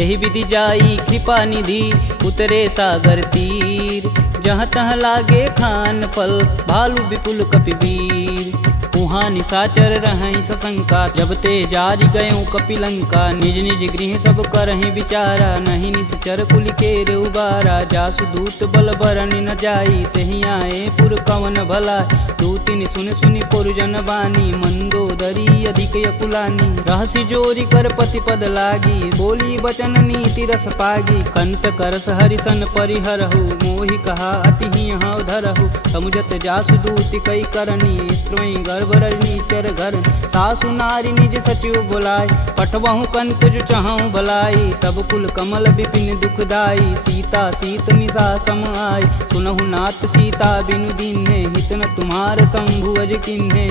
एहि विधि जाई कृपा निधि उतरे सागर तीर जहाँ तहाँ लागे खान फल भालू विपुल कपिवीर उहाँ निशाचर रहहि सशंका जब ते जारि गयों कपिलंका निज निज गृह सब करहि विचारा नहीं निश्चर कुलिकेर उबारा जासु दूत बल बरनि न जाई तेहि आए पुर कवन भला दूतिन सुन सुनि पुरजन बानी मंदोदरी अधिक यकुलानी रहसि जोरी कर पति पद लागी बोली बचन नीति रस पागी कंत करस हरिसन परिहरहु मोहि कहा अति ही हव धरहु समुझत जासु दूति कई करनी स्त्रवई गर्भ रजनी चर घर तासु नारी निज सचिव बुलाय पठवहु कंत जो चाहूं भलाई तब कुल कमल विपिन दुखदाई सीता सीत निशा सम आय सुनहु नाथ सीता बिनु दीन्हे हित न तुम्हार शंभु अज किन्हे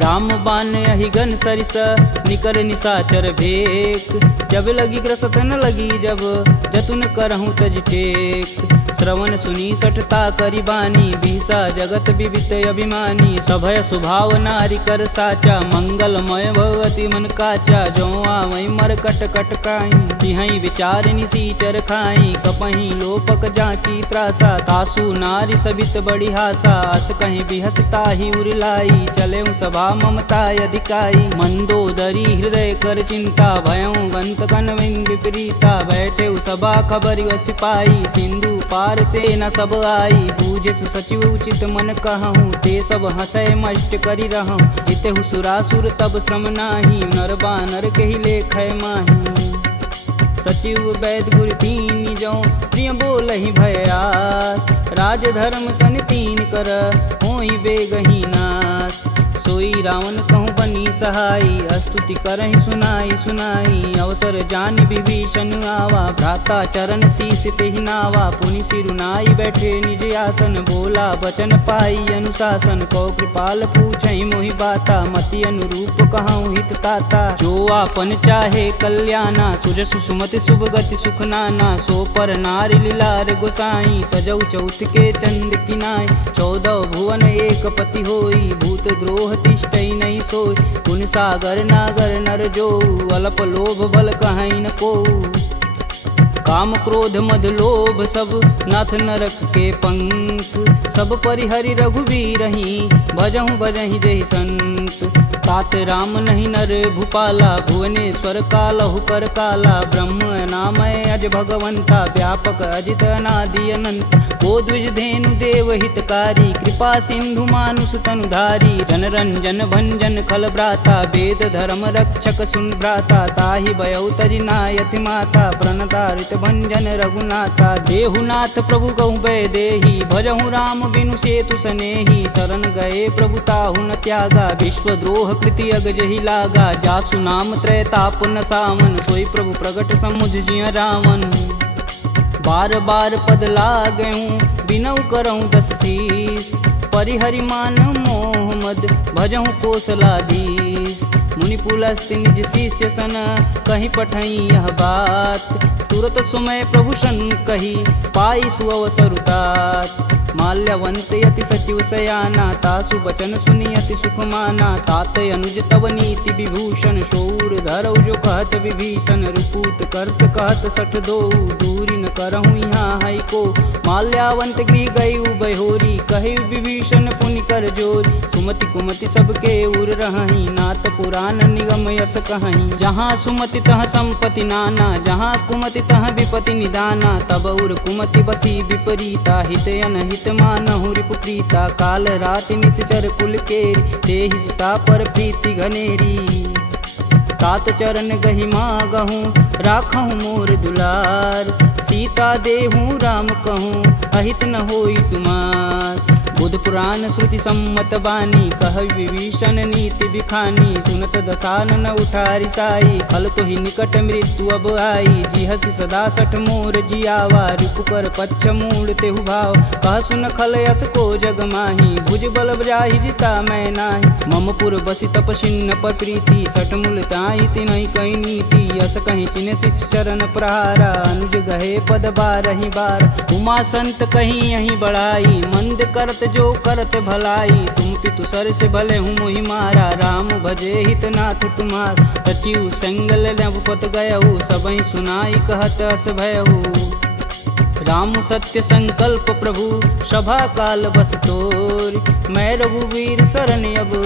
राम बान अहिगन सरिस निकर निशाचर भेक जब लगी ग्रसत न लगी जब जतुन करहूँ तज टेक श्रवण सुनी सठता करी बानी बिहसा जगत विवित अभिमानी सभय स्वभाव नारी कर साचा मंगलमय भगवती मन काचा जो आवई मर कट कट काई तिहई विचार निसीचर खाई कपही लोपक जाकी त्रासा तासु नारी सबित बड़ी हासा अस कहीं बिहसता ही उरलाई चले सभा ममता अधिकाई मंदोदरी हृदय कर चिंता भयं गंत कनविंद विपरीता बैठे सभा खबर सिपाही सिंधु पार से न सब आई बूझे सचिव उचित मन कहूँ ते सब हंसय मष्ट करी रहूँ जिते सुरासुर तब श्रम नाही नर बानर के ही लेख माही सचिव वैद गुर तीन जो प्रिय बोल ही भयास राज धर्म तन तीन कर होई बेगही नास सोई रावण कहूँ बनी सहाई स्तुति करहि सुनाई सुनाई अवसर जान विभीषण आवा भ्राता चरण शीस तेहि नावा पुनि सिरुनाई बैठे निज आसन बोला बचन पाई अनुशासन कौ कृपाल पूछहि मोहि बाता मति अनुरूप कहूँ हित ताता जो आपन चाहे कल्याणा सुजसु सुमति शुभ गति सुख नाना सो पर नारी लीलार गोसाई तजौ चौथ के चंद किनाय 14 भुवन एक पति होई भूत द्रोह तिष्ठई नहीं सोई गुण सागर नागर नर जो अल्प लोभ बल कहीं न को काम क्रोध मद लोभ सब नाथ नरक के पंख सब परिहरि रघुवीरहि भजहु भजहि जहि संत तात राम नहीं नर भूपाला भुवनेश्वर कालहु कर काला ब्रह्म नामय अज भगवंता व्यापक अजित अनादि अनंत को द्विज धेनु देव हितकारी कृपा सिंधु मानुष तनुधारी जन रंजन भंजन खल भ्राता वेद धर्म रक्षक सुन भ्राता ताहि भयउ तजि नायति माता प्रणतारित भंजन रघुनाथा देहुनाथ प्रभु कहु भय देहि भजहु राम बिनु सेतु सनेहि शरण गए प्रभु ताहु न त्यागा विश्वद्रोह कृति अगजहि लागा जासु नाम त्रैताप न सावन सोई प्रभु प्रगट समुझ जिय रावण बार बार पद लागऊं बिनऊ करऊं 10 शीस परिहरि मान मोह मद भजहु कौशलाधीश मुनि पुलस्त निज शिष्य सन कहीं पठई यह बात तुरत सुमय प्रभु सन कही पाई सुअवसरुतात माल्यवंत यति सचिव सयाना तासु बचन सुनियति सुख माना तात अनुज तव नीति विभूषण शौर धरौ जो कहत विभीषण रुपूत करस कहत सठ दो दूरी न करहु यहाँ है को माल्यावंत गृह गई बहोरी कहे विभीषण पुनि कर जोरी सुमति कुमति सबके उर रही नाथ पुराण निगम यस कहीं जहाँ सुमति तह संपति नाना जहाँ कुमति तह विपति निदाना तब उर कुमति बसी विपरीता हित अनहित मानहु रिपुप्रीता काल राति निश्चर कुल केरी देहि सीता पर प्रीति घनेरी तात चरण गहि मागहूँ राखहूँ मोर दुलार सीता देहूँ राम कहूँ अहित न होई तुमार बुध पुराण श्रुति सम्मत बानी, कह विभीषण नीति बिखानी। सुनत दसानन उठारी साई, खल तो ही निकट मृत्यु अब आई। जिहसि सदा सठ मोर जियावा, रिपुकर पच्छ मूड तेहु भाव। कह सुन खल यस को जग माही, भुज बल जाहि जिता मैं नाही। मम पुर बसि तपसिन्न पर प्रीति, सठ मूल ताहि तिनहि कही नीति। यस कहीं चिन्ह शिष चरण प्रहारा, अनुज गहे पद बारहि बार। उमा संत कहीं यहीं बढ़ाई, मंद करत जो करत भलाई। तुम पितु सर से भले हूँ मोहि मारा, राम भजे हित नाथ तुम्हार। सचिव संगल नवपत गयहु, सबहि सुनाई कहत अस भयहु। राम सत्य संकल्प प्रभु, सभा काल बस तोरि। मैं रघुवीर शरण अब,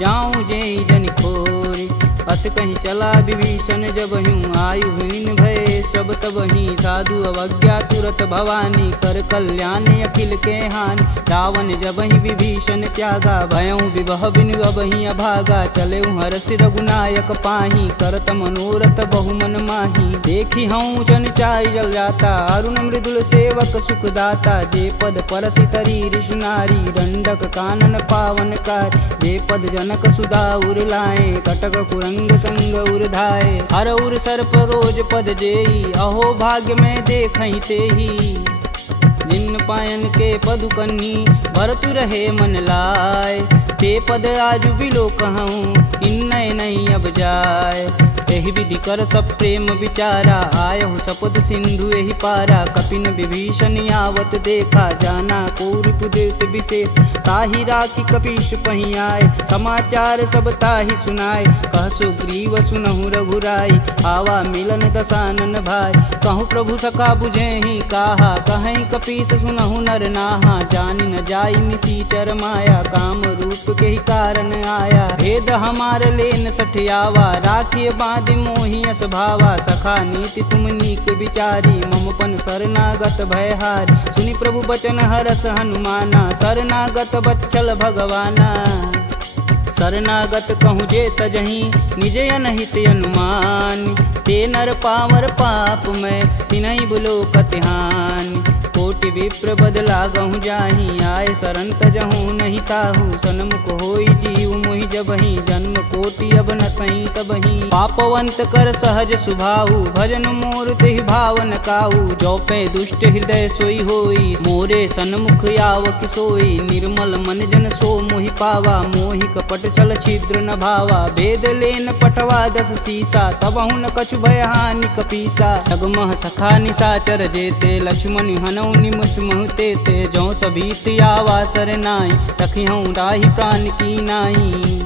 जाऊं जेहि जन खोरि। अस कहीं चला विभीषण जब हूँ, आयुहीन भय सब तब ही। साधु अवज्ञा तुरत भवानी, कर कल्याण अखिल के हानि। रावण जब ही विभीषण त्यागा, भयऊँ विवह बिनु अब ही अभागा। चले हरष रघुनायक पाही, करत मनोरथ बहुमन माही। देखी हूँ जन चारि जल जाता, अरुण मृदुल सेवक सुखदाता। जे पद परसि तरी ऋषि नारी, दंडक कानन पावन कार। जे पद जनक सुधा उर लाए, कटक कुरंग संग उर धाये। हर उर सर्प रोज पद जेई, अहो भाग्य में देखहि तेहि। जिन पायन के पदु कन्ही, भरतु रहे मन लाय। ते पद आजु बिलो कहूँ, इन्नय नहीं अब जाय। एहि विधि कर सब प्रेम विचारा, आयहु सपद सिंधु एहि पारा। कपिन विभीषण आवत देखा, जाना कौरव देत विशेष। ताहि राखी कपीश पही आए, समाचार सब ताहि सुनाए। कह सुग्रीव सुनहु रघुराई, आवा मिलन दसानन भाई। कहूँ प्रभु सखा बुझेहि काहा, कहीं कपीस सुनहु नर नाहा। जानि न जाई निसीचर माया, काम रूप के ही कारण आया। भेद हमार लेन सठियावा, राखिय बांधि मोहि यस भावा। सखा नीति तुम नीक विचारी, ममपन शरणागत भयहार। सुनि प्रभु बचन हरस हनुमाना, शरणागत बच्चल भगवाना। शरणागत कहूँ जे तजहि, निज अनहित अनुमान। ते नर पावर पाप में, तिन्हि बुलोकत हानि। कोटि विप्र बदला गहूँ जाहि, आय शरण तजहूँ नहीं ताहू। सन्मुख होई जीव मोहि जबहि, जन्म कोटि अब न सही तबहि। पापवंत कर सहज सुभाहु, भजन मोर तेहि भावन काहू। जो पे दुष्ट हृदय सोई होई, मोरे सन्मुख आव किसोई। निर्मल मन जन सो मोहि पावा, मोहि कपट छल छिद्र न भावा। भेद लेन पटवा दस सीसा, तबहु न कछु भय हानि कपीसा। जगमह सखा निशाचर जेते, लक्ष्मण हनौ निमिष महते ते। जौ सभीत आवा सरनाई, तखिहूँ राहि प्राण की नाई।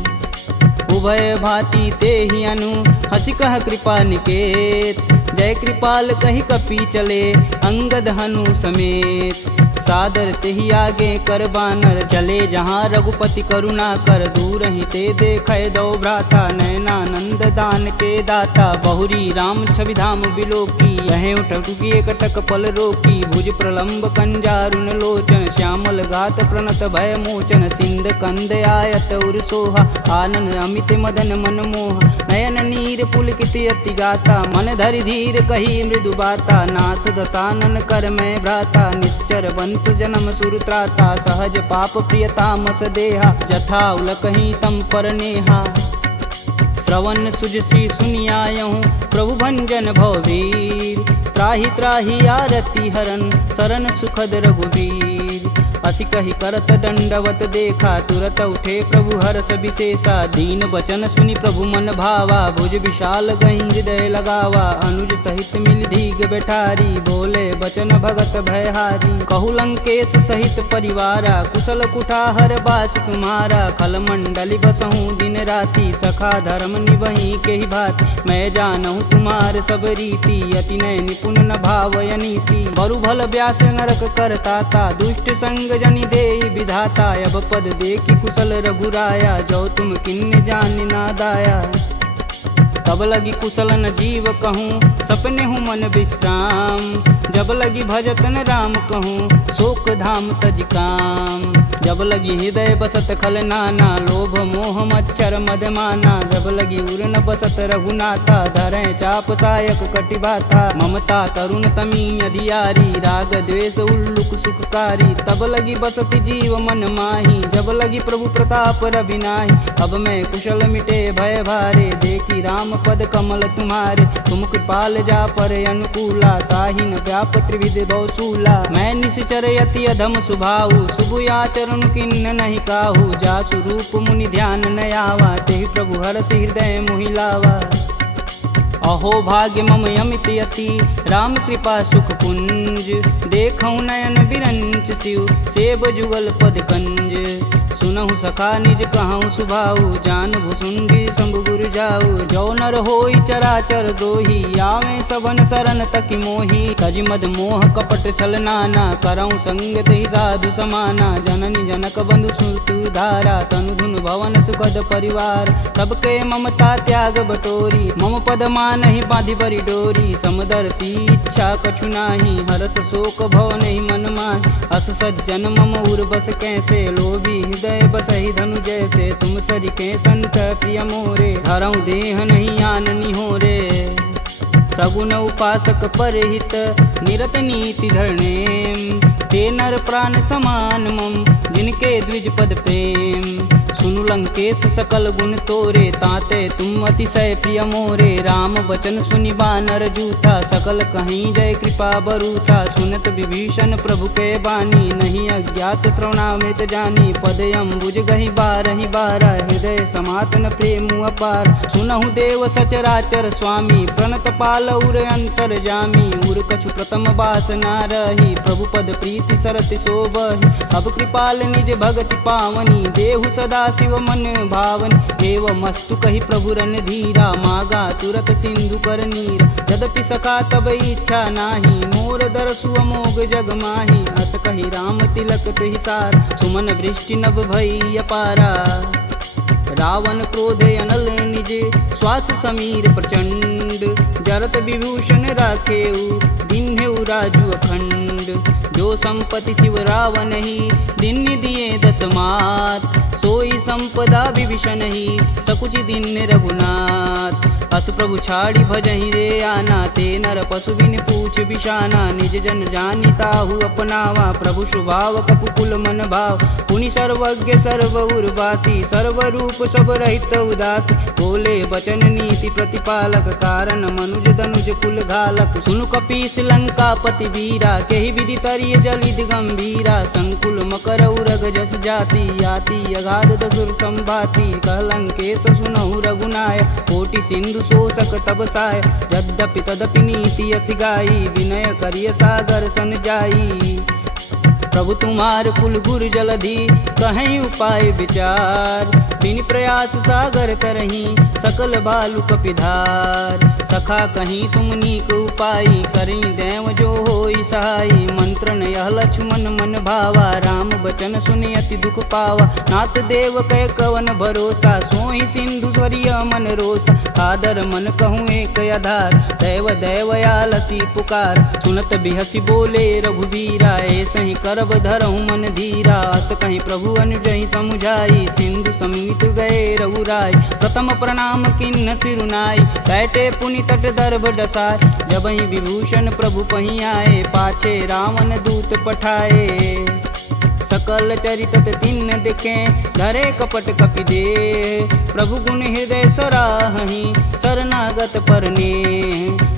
उभय भांति ते ही अनु, हंसी कह कृपा निकेत। जय कृपाल कही कपी चले, अंगद हनु समेत। सादर तेहि आगे कर बानर, चले जहाँ रघुपति करुणा कर। दूर ही ते देखे दो भ्राता, नयनानंद दान के दाता। बहुरी राम छवि धाम बिलोकी, यह उठुकी कटक पल रोकी। भुज प्रलंब कंजारुन लोचन, श्यामल गात प्रणत भय मोचन। सिंध कंद आयत उर सोहा, आनन अमित मदन मन मोह। नयन नीर पुलकित अति गाता, मन धरि धीर कही मृदु बाता। नाथ दसानन कर मैं भ्राता, निश्चर वंश जन्म सुर त्राता। सहज पाप प्रियतामस देहा, जथा उलकहि तम पर नेहा। श्रवण सुजसी सुनियायहूँ, प्रभु भंजन भववीर। त्राहि त्राहि आरती हरन, शरण सुखद रघुवीर। असी कही करत दंडवत देखा, तुरत उठे प्रभु हर्ष विशेषा। दीन वचन सुनि प्रभु मन भावा, भुज विशाल गहि हृदय लगावा। अनुज सहित मिल धीग बैठारी, बोले बचन भगत भयहारी। कहु लंकेश सहित परिवारा, कुशल कुठाहर बास तुम्हारा। खल मंडली बसहूँ दिन राति, सखा धर्म निबहि के ही भात। मैं जानहूँ तुम्हार सब रीति, अति नय निपुण न भावय नीति। बरु भल व्यास नरक करताता, दुष्ट संग जनि देई विधाता। अब पद देखि कुशल रघुराया, जो तुम किन्ने जान ना दाया। तब लगी कुशल न जीव कहूँ, सपने हूँ मन विश्राम। जब लगी भजतन राम कहूँ, शोक धाम तज काम। जब लगी हृदय बसत खल नाना, लोभ मोह मच्छर मदमाना। जब लगी उर न बसत रघुनाथा, धरें चाप सायक कटिबाथा। ममता तरुण तमी अधियारी, राग द्वेष उल्लुक सुखकारी। तब लगी बसत जीव मन माही, जब लगी प्रभु प्रताप रविनाही। अब मैं कुशल मिटे भय भारे, देखी राम पद कमल तुम्हारे। तुम कृपाल जा पर अनुकूला, ताहि न व्याप त्रिविध बहुसूला। मैं निश्चर यति अधम सुभाऊ, शुभ आचरण किन्न नहीं काहू। जासु रूप मुनि ध्यान न आवा, तेहि प्रभु हरषि हृदय मोहि लावा। अहो भाग्य मम यमित यति, राम कृपा सुख कुंज। देखऊँ नयन बिरंच शिव, सेब जुगल पद कंज। सुनहु सखा निज कहूँ सुभाऊ, जान भुसुंडी शंभु गुरु जाऊ। जो नर होई चराचर द्रोही, आवे सबन शरण तकि मोही। तज मद मोह कपट छल नाना, करऊँ संगत ही साधु समाना। जननी जनक बंधु सुत धारा, तनु धुन भवन सुखद परिवार। सबके ममता त्याग बटोरी, मम पद मानहि बांधि बरी डोरी। समदर्शी इच्छा कछु नाही, हरस शोक भव नहीं मन माहि। अस सज्जन मम उर बस कैसे, लोभी हृदय बसहि धनु जैसे। तुम सरिके संत प्रिय मोरे, धरऊँ देह नहीं आननी हो रे। सगुन उपासक परहित, निरत नीति धरनेम। ते नर प्राण समान मम, जिनके द्विज पद प्रेम। सुनु लंकेश सकल गुण तोरे, ताते तुम अतिशय प्रिय मोरे। राम बचन सुनि बानर जूथा, सकल कहीं जय कृपा बरूथा। सुनत विभीषण प्रभु के बानी, नहीं अज्ञात श्रवणामृत जानी। पद अम्बुज गहि बारहि बारा, हृदय समातन प्रेम अपार। सुनहु देव सचराचर स्वामी, प्रणत पाल उर अंतर जामी। उर कछु प्रथम बास ना रही, प्रभु पद प्रीति सरति शोभहि। अब कृपाल निज भगति पावनी, देहु सदा शिव मन भावनी। एवं मस्तु कही प्रभु रन धीरा, मागा तुरत सिंधु कर नीर। यद्यपि सखा तब इच्छा नाही, मोर दरसु अमोघ जग माही। अस कही राम तिलक तुहि सार, सुमन वृष्टि नभ भई अपारा। रावण क्रोधे अनल निज, श्वास समीर प्रचंड। जरत विभूषण राखेऊ, दिन्हेऊ राजु अखंड। जो संपत्ति शिव रावण ही, दिन दिए दस मात। सोई संपदा विभीषण ही, सकुच दिन रघुनाथ। अस प्रभु छाड़ी भजहि रे आना, ते नर पशु बिन पूछ बिशाना। निज जन जानि ताहु अपनावा, प्रभु स्वभाव कपुकुल मन भाव। पुनि सर्वज्ञ सर्व उर्वासी, सर्वरूप सब रहित उदासी। बोले बचन नीति प्रतिपालक, कारण मनुज धनुज कुल घालक। सुनु कपीस लंकापति वीरा, केहि विधि तरिय जलिद गंभीरा। संकुल मकर उरग जस जाति, याति अगाध दसुर संभाति। कह लंकेश सुनहु रघुनाय, कोटि सिंधु शोषक तब साय। यद्यपि तदपि नीति यस गाई, विनय करिय सागर सन जाई। प्रभु तुम्हार कुल गुर जलधि, कहीं उपाय विचार। बिन प्रयास सागर तरही, सकल बालु कपिधार। सखा कहीं तुम नीक उपाय, करी देव जो होई सहाई। मंत्र न यह लक्ष्मण मन भावा, राम बचन सुनि अति दुख पावा। नाथ देव कह कवन भरोसा, सोहि सिंधु स्वरिय मन रोसा। सादर मन कहूँ एक आधार, दैव दैवयालसी पुकार। सुनत बिहसी बोले रघुबीरा, ऐसे ही करब धरहु मन धीरा। अस कहीं प्रभु अनुजहि समुझाई, सिंधु समीत गए रघुराय। प्रथम प्रणाम किन्न सिरुनाई, बैठे पुनि तट दर्भ डसाय। जब ही विभूषण प्रभु पही आए, पाछे रावण दूत पठाए। सकल चरितत तिन्न दिखे, धरे कपट कपि दे। प्रभु गुण हृदय सराहहि, शरणागत परने।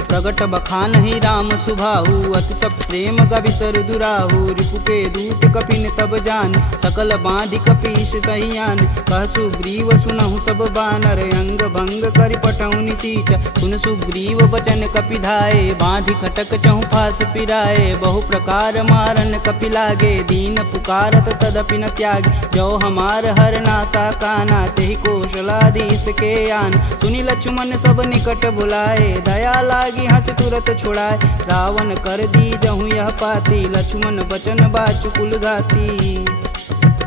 प्रगट बखानहि राम सुभाहु, अति सब प्रेम गविसर दुराहु। रिपु के दूत कपिन तब जान, सकल बांधि कपीश तहियान। कह सुग्रीव सुनहु सब बानर, अंग भंग करि पठौनि निसीच। सुन सुग्रीव बचन कपि धाये, बांधि खटक चहु फास पिराए। बहु प्रकार मारन कपि लागे, दीन पुकारत तदपि न त्यागे। जो हमार हर नासा काना, तेहि कौशलाधीश के आन। सुनि लक्ष्मण सब निकट बुलाए, दया लागी हंस तुरत छुड़ाए। रावण कर दी जहु यह पाती, लक्ष्मण बचन बाचु कुल घाती।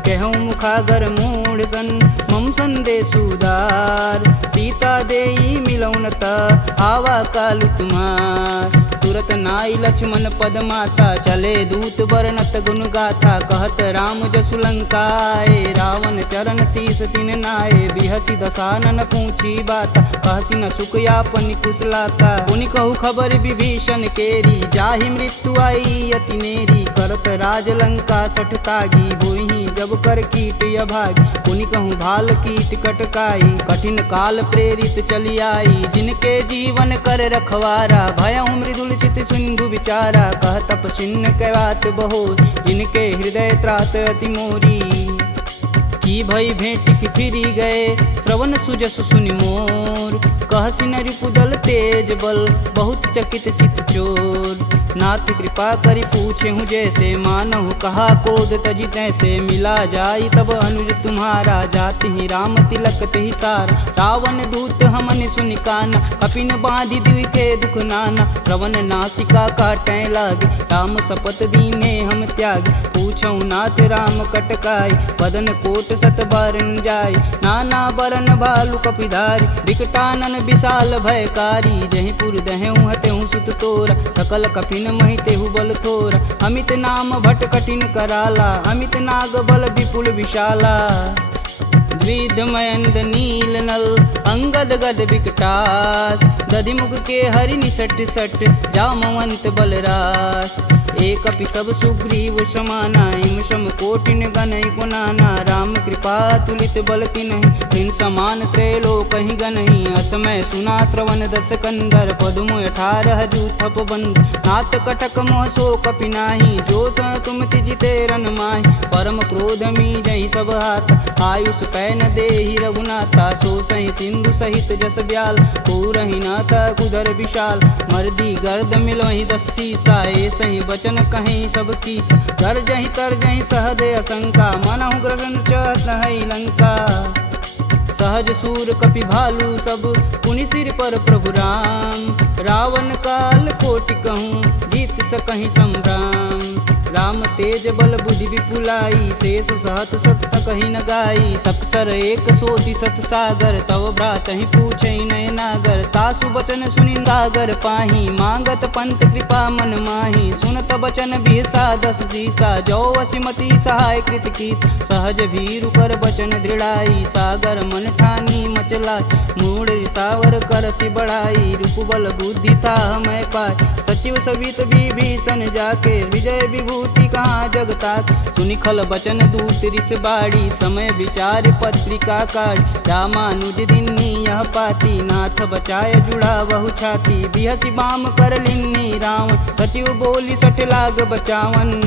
कहूँ मुखागर मूढ़ सन, मम संदेश उदार। सीता देई मिलौन त, आवा कालु तुम्हार। तुरत नाई लक्ष्मण पद माता, चले दूत बरनत गुण गाथा। कहत राम जसु लंकाए, रावण चरण शीस तिन नाये। बिहसी दसानन पूछी बात, कहसी न सुख यापन कुशलाता। पुनि कहु खबर विभीषण केरी, जाहि मृत्यु आई अति नेरी। करत राज लंका सठ तागी, होहि जब कर कीट अभागी। पुनि कहूँ भाल कीट कटकाई, कठिन काल प्रेरित चली आई। जिनके जीवन कर रखवारा, भयउ मृदुल चित सिंधु विचारा। कह तपसिन्न कै बात बहो, जिनके हृदय त्रात अति मोरी। की भई भेंट की फिरी गए, श्रवण सुजसु सुनि मोर। कहसी न रिपुदल तेज बल, बहुत चकित चित चोर। नाथ कृपा करि पूछे हूँ जैसे, मानहु कहा क्रोध तजि तैसे। मिला जाई तब अनुज तुम्हारा, जाति ही राम तिलक तेहि सार। रावण दूत हमन सुनि काना, कपिन बांधि दिवि के दुख नाना। श्रवण नासिका काटै लागे, राम शपथ दीने हम त्यागे। पूछौ नाथ राम कटकाई, बदन कोट सत बारन जाय। नाना बरन भालु कपिधारी, विकटानन विशाल भयकारी। जहीं पुर दहेउ हतेउ सुत तोरा, सकल कपिन महि तेहु बल थोरा। अमित नाम भट कठिन कराला, अमित नाग बल विपुल विशाला। द्विध मयंद नील नल, अंगद गद विकटास। दधिमुख के हरि निसट सट, जामवंत बलरास। एक अपि सब सुग्रीव समाना, इम सम कोटिन गनहि गुनाना। राम कृपा तुलित बल तिन्हि, तिन समान त्रैलोकहि गनहि। असमय सुना श्रवण दस कंदर, पदुम 18 जूथप बंद। नाथ कटक मोह सो कपि नाही, जो स तुम तिजिते रन माहि। परम क्रोध मीजहि सब हाथ, आयुष पै न देहि रघुनाथा। सो सहि सिंधु सहित जस ब्याल, पूरहि नाथा कुधर विशाल। मर्दी गर्द मिलहि 10 सीसा, सही बचन कहीं सब कीस। गर्जहि तरजहि सहदे असंका, मनहु ग्रसन चहत है लंका। सहज सूर कपि भालू सब, पुनि सिर पर प्रभु राम। रावण काल कोटि कहूँ, जीत सकहि संग्राम। राम तेज बल बुद्धि विपुलाई, शेष सहत सत सकहि न गाई। सकसर एक सोति सत सागर, तव भ्रातहि पूछै नय नागर। तासु बचन सुनि सागर पाही, मांगत पंत कृपा मन माही। सुनत बचन बिहसा 10 सीसा, जो वसिमति सहाय कृत कीस। सहज भीरु कर बचन दृढ़ाई, सागर मन ठानी मचला। मूढ़ रिसावर करसि बढ़ाई, रूप बल बुद्धि था मैं पाय। सचिव सवित विभीषण जाके, विजय विभूति कहाँ जगता। सुनि खल बचन दूत रिस बाड़ी, समय विचार पत्रिका काढ़। रामानुज दिन्नी यह पाती, नाथ बचाय जुड़ा बहु छाती। बिहसी बाम कर लिन्नी रावण, सचिव बोली सठ लाग बचावन।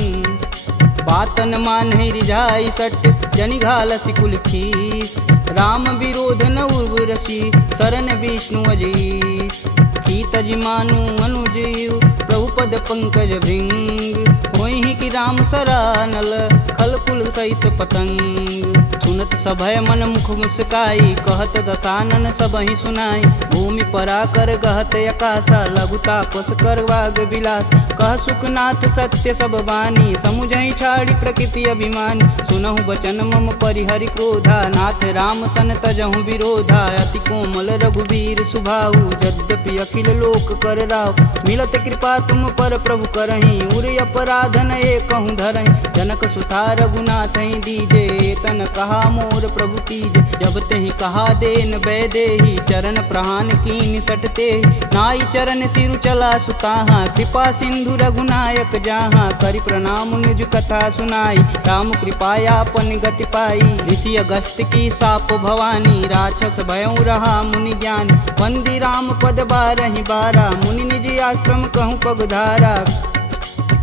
बातन मानहि रिझाई सट, जनि घालसि कुल खीस। राम विरोध न उर्वरसी, शरण विष्णु अजीस। की तजि मानु अनुजीव, प्रभु पद पंकज भृंग। होहि कि राम सरानल, खल कुल सहित पतंग। सुनत सभय मन मुख मुस्काई, कहत दसानन सबहि सुनाई। भूमि परा कर गहत आकाशा, लघुता पस कर वाग विलास। कह सुखनाथ सत्य सब बानी, समुझहि छाड़ी प्रकृति अभिमानी। सुनहु बचन मम परिहरि क्रोधा, नाथ राम सन तजहु विरोधा। अति कोमल रघुवीर सुभाऊ, यद्यपि अखिल लोक कर राव। मिलत कृपा तुम पर प्रभु करहि, उर अपराध न एकहु धरहि। जनक सुता रघुनाथ दीजे, तन कहा मोर प्रभु तीजे। जब तेहि कहा देन वैदेही, चरण प्रहान कीन सटते। नाई चरण सिरु चला सुताहा, कृपा सिंधु रघुनायक जहाँ। करि प्रणाम निज कथा सुनाई, राम कृपायापन गति पाई। ऋषि अगस्त की साप भवानी, राक्षस भयउ रहा मुनि ज्ञानी। वंदी राम पद 12 बारा, मुनि निज आश्रम कहूँ पगधारा।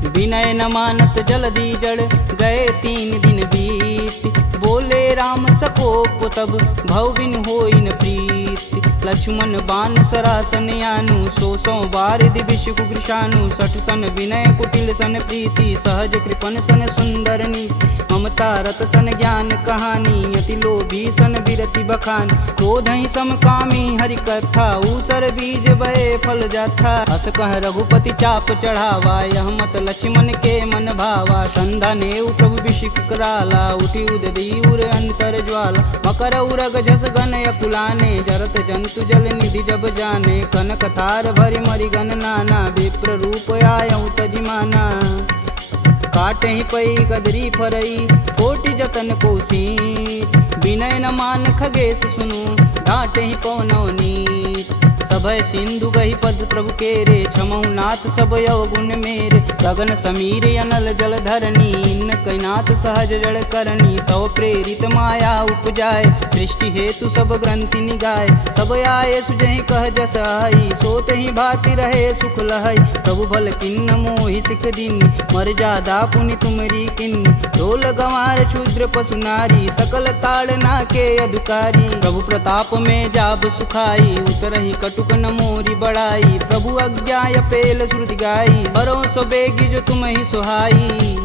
विनय न मानत जलधि जड़, गए 3 दिन बीत। बोले राम सकोप तब, भव बिन होई न प्रीत। लक्ष्मण बान सरासन यानु, 100 बार दिविश कुकृशानु। 60 सन विनय कुटिल सन प्रीति, सहज कृपन सन सुंदर नीति। ममता रत सन ज्ञान कहानी, अति लोभी सन विरति बखान। क्रोधहि समकामी हरि कथा, ऊसर बीज बए फल जाथा। अस कह रघुपति चाप चढ़ावा, यह मत लक्ष्मण के मन भावा। संधा नेउ प्रभु बिषिक कराला, उठी उददी उर अंतर ज्वाला। मकर उरग झस गन अकुलाने, जरत जंतु जल निधि जब जाने, कनक तार भरि मरिगन नाना, विप्र रूप आयऊ तजिमाना। काटे ही पई गदरी फरई, कोटि जतन कोसी, विनय न मान खगेश सुनु, डांटे ही पवनौ नीच। सभय सिंधु गही पद प्रभु केरे, छमहु नाथ सब अवगुण मेरे। गगन समीर अनल जल धरनी, इन कैनाथ सहज जड़ करनी। तव प्रेरित माया उपजाय, सृष्टि हेतु सब ग्रंथि निगाय। सब आये सुजहि कह जस आई, सोत ही भाति रहे सुख लहै। प्रभु भल किन्न मोहि सिख दीनी, मर्यादा पुनि तुमरी किन्नी। ढोल गंवार क्षुद्र पशु नारी, सकल ताड़ना के अधिकारी। प्रभु प्रताप में जाब सुखाई, उतरहि कटुक न मोरी बड़ाई। प्रभु अज्ञा पेल श्रुति गाई, बरो सो बेगी जो तुम ही सुहाई।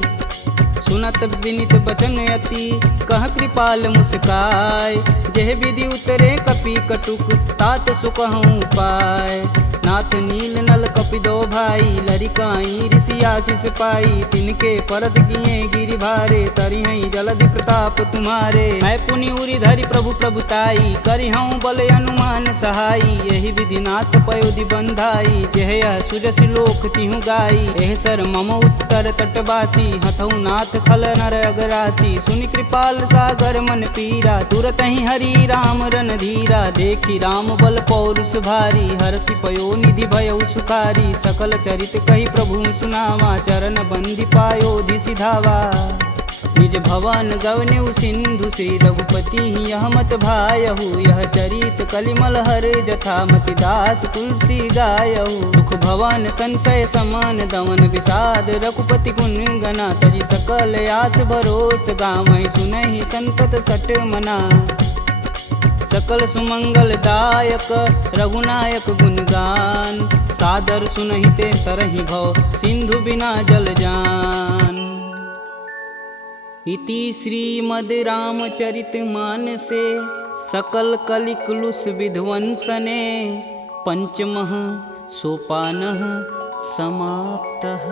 सुनत विनित बचन अति, कह कृपाल मुस्काय। जेह विधि उतरे कपि कटुक, तात सुकहूँ पाय। नाथ नील नल कपि दो भाई, लरिकाई ऋषि आशीष पाई। तिनके परस किए गिरि भारे, तरिहै जलधि प्रताप तुम्हारे। मैं पुनि उरि धरि प्रभु प्रभुताई, करिहऊँ बल अनुमान सहाई। यही विधि नाथ पयोधि बंधाई, जेह यह सुजस लोक तिहु गाई। एह सर मम उत्तर तटवासी, हथऊ नाथ खल नर अगरासी। सुनि कृपाल सागर मन पीरा, तुरत ही हरि राम रन धीरा। देखी राम बल पौरुष भारी, हरषि पयो निधि भयउ सुखारी। सकल चरित कही प्रभु सुनावा, चरण बंदी पायोधि सिधावा। निज भवन गवनेउ सिंधु, श्री रघुपति यह मत भायहु। यह चरित कलिमल हर जथा, मति दास तुलसी गायहु। दुख भवन संशय समान, दमन विषाद रघुपति गुण गना। तजि सकल आस भरोस, गावहि सुनहि संतत सट मना। सकल सुमंगल दायक रघुनायक गुणगान, सादर सुनहि ते तरहि भव, सिंधु बिना जल जान। इति श्रीमद् रामचरित मानसे, सकल कलिकुलुष विध्वंसने। पंचमः सोपानः समाप्तः।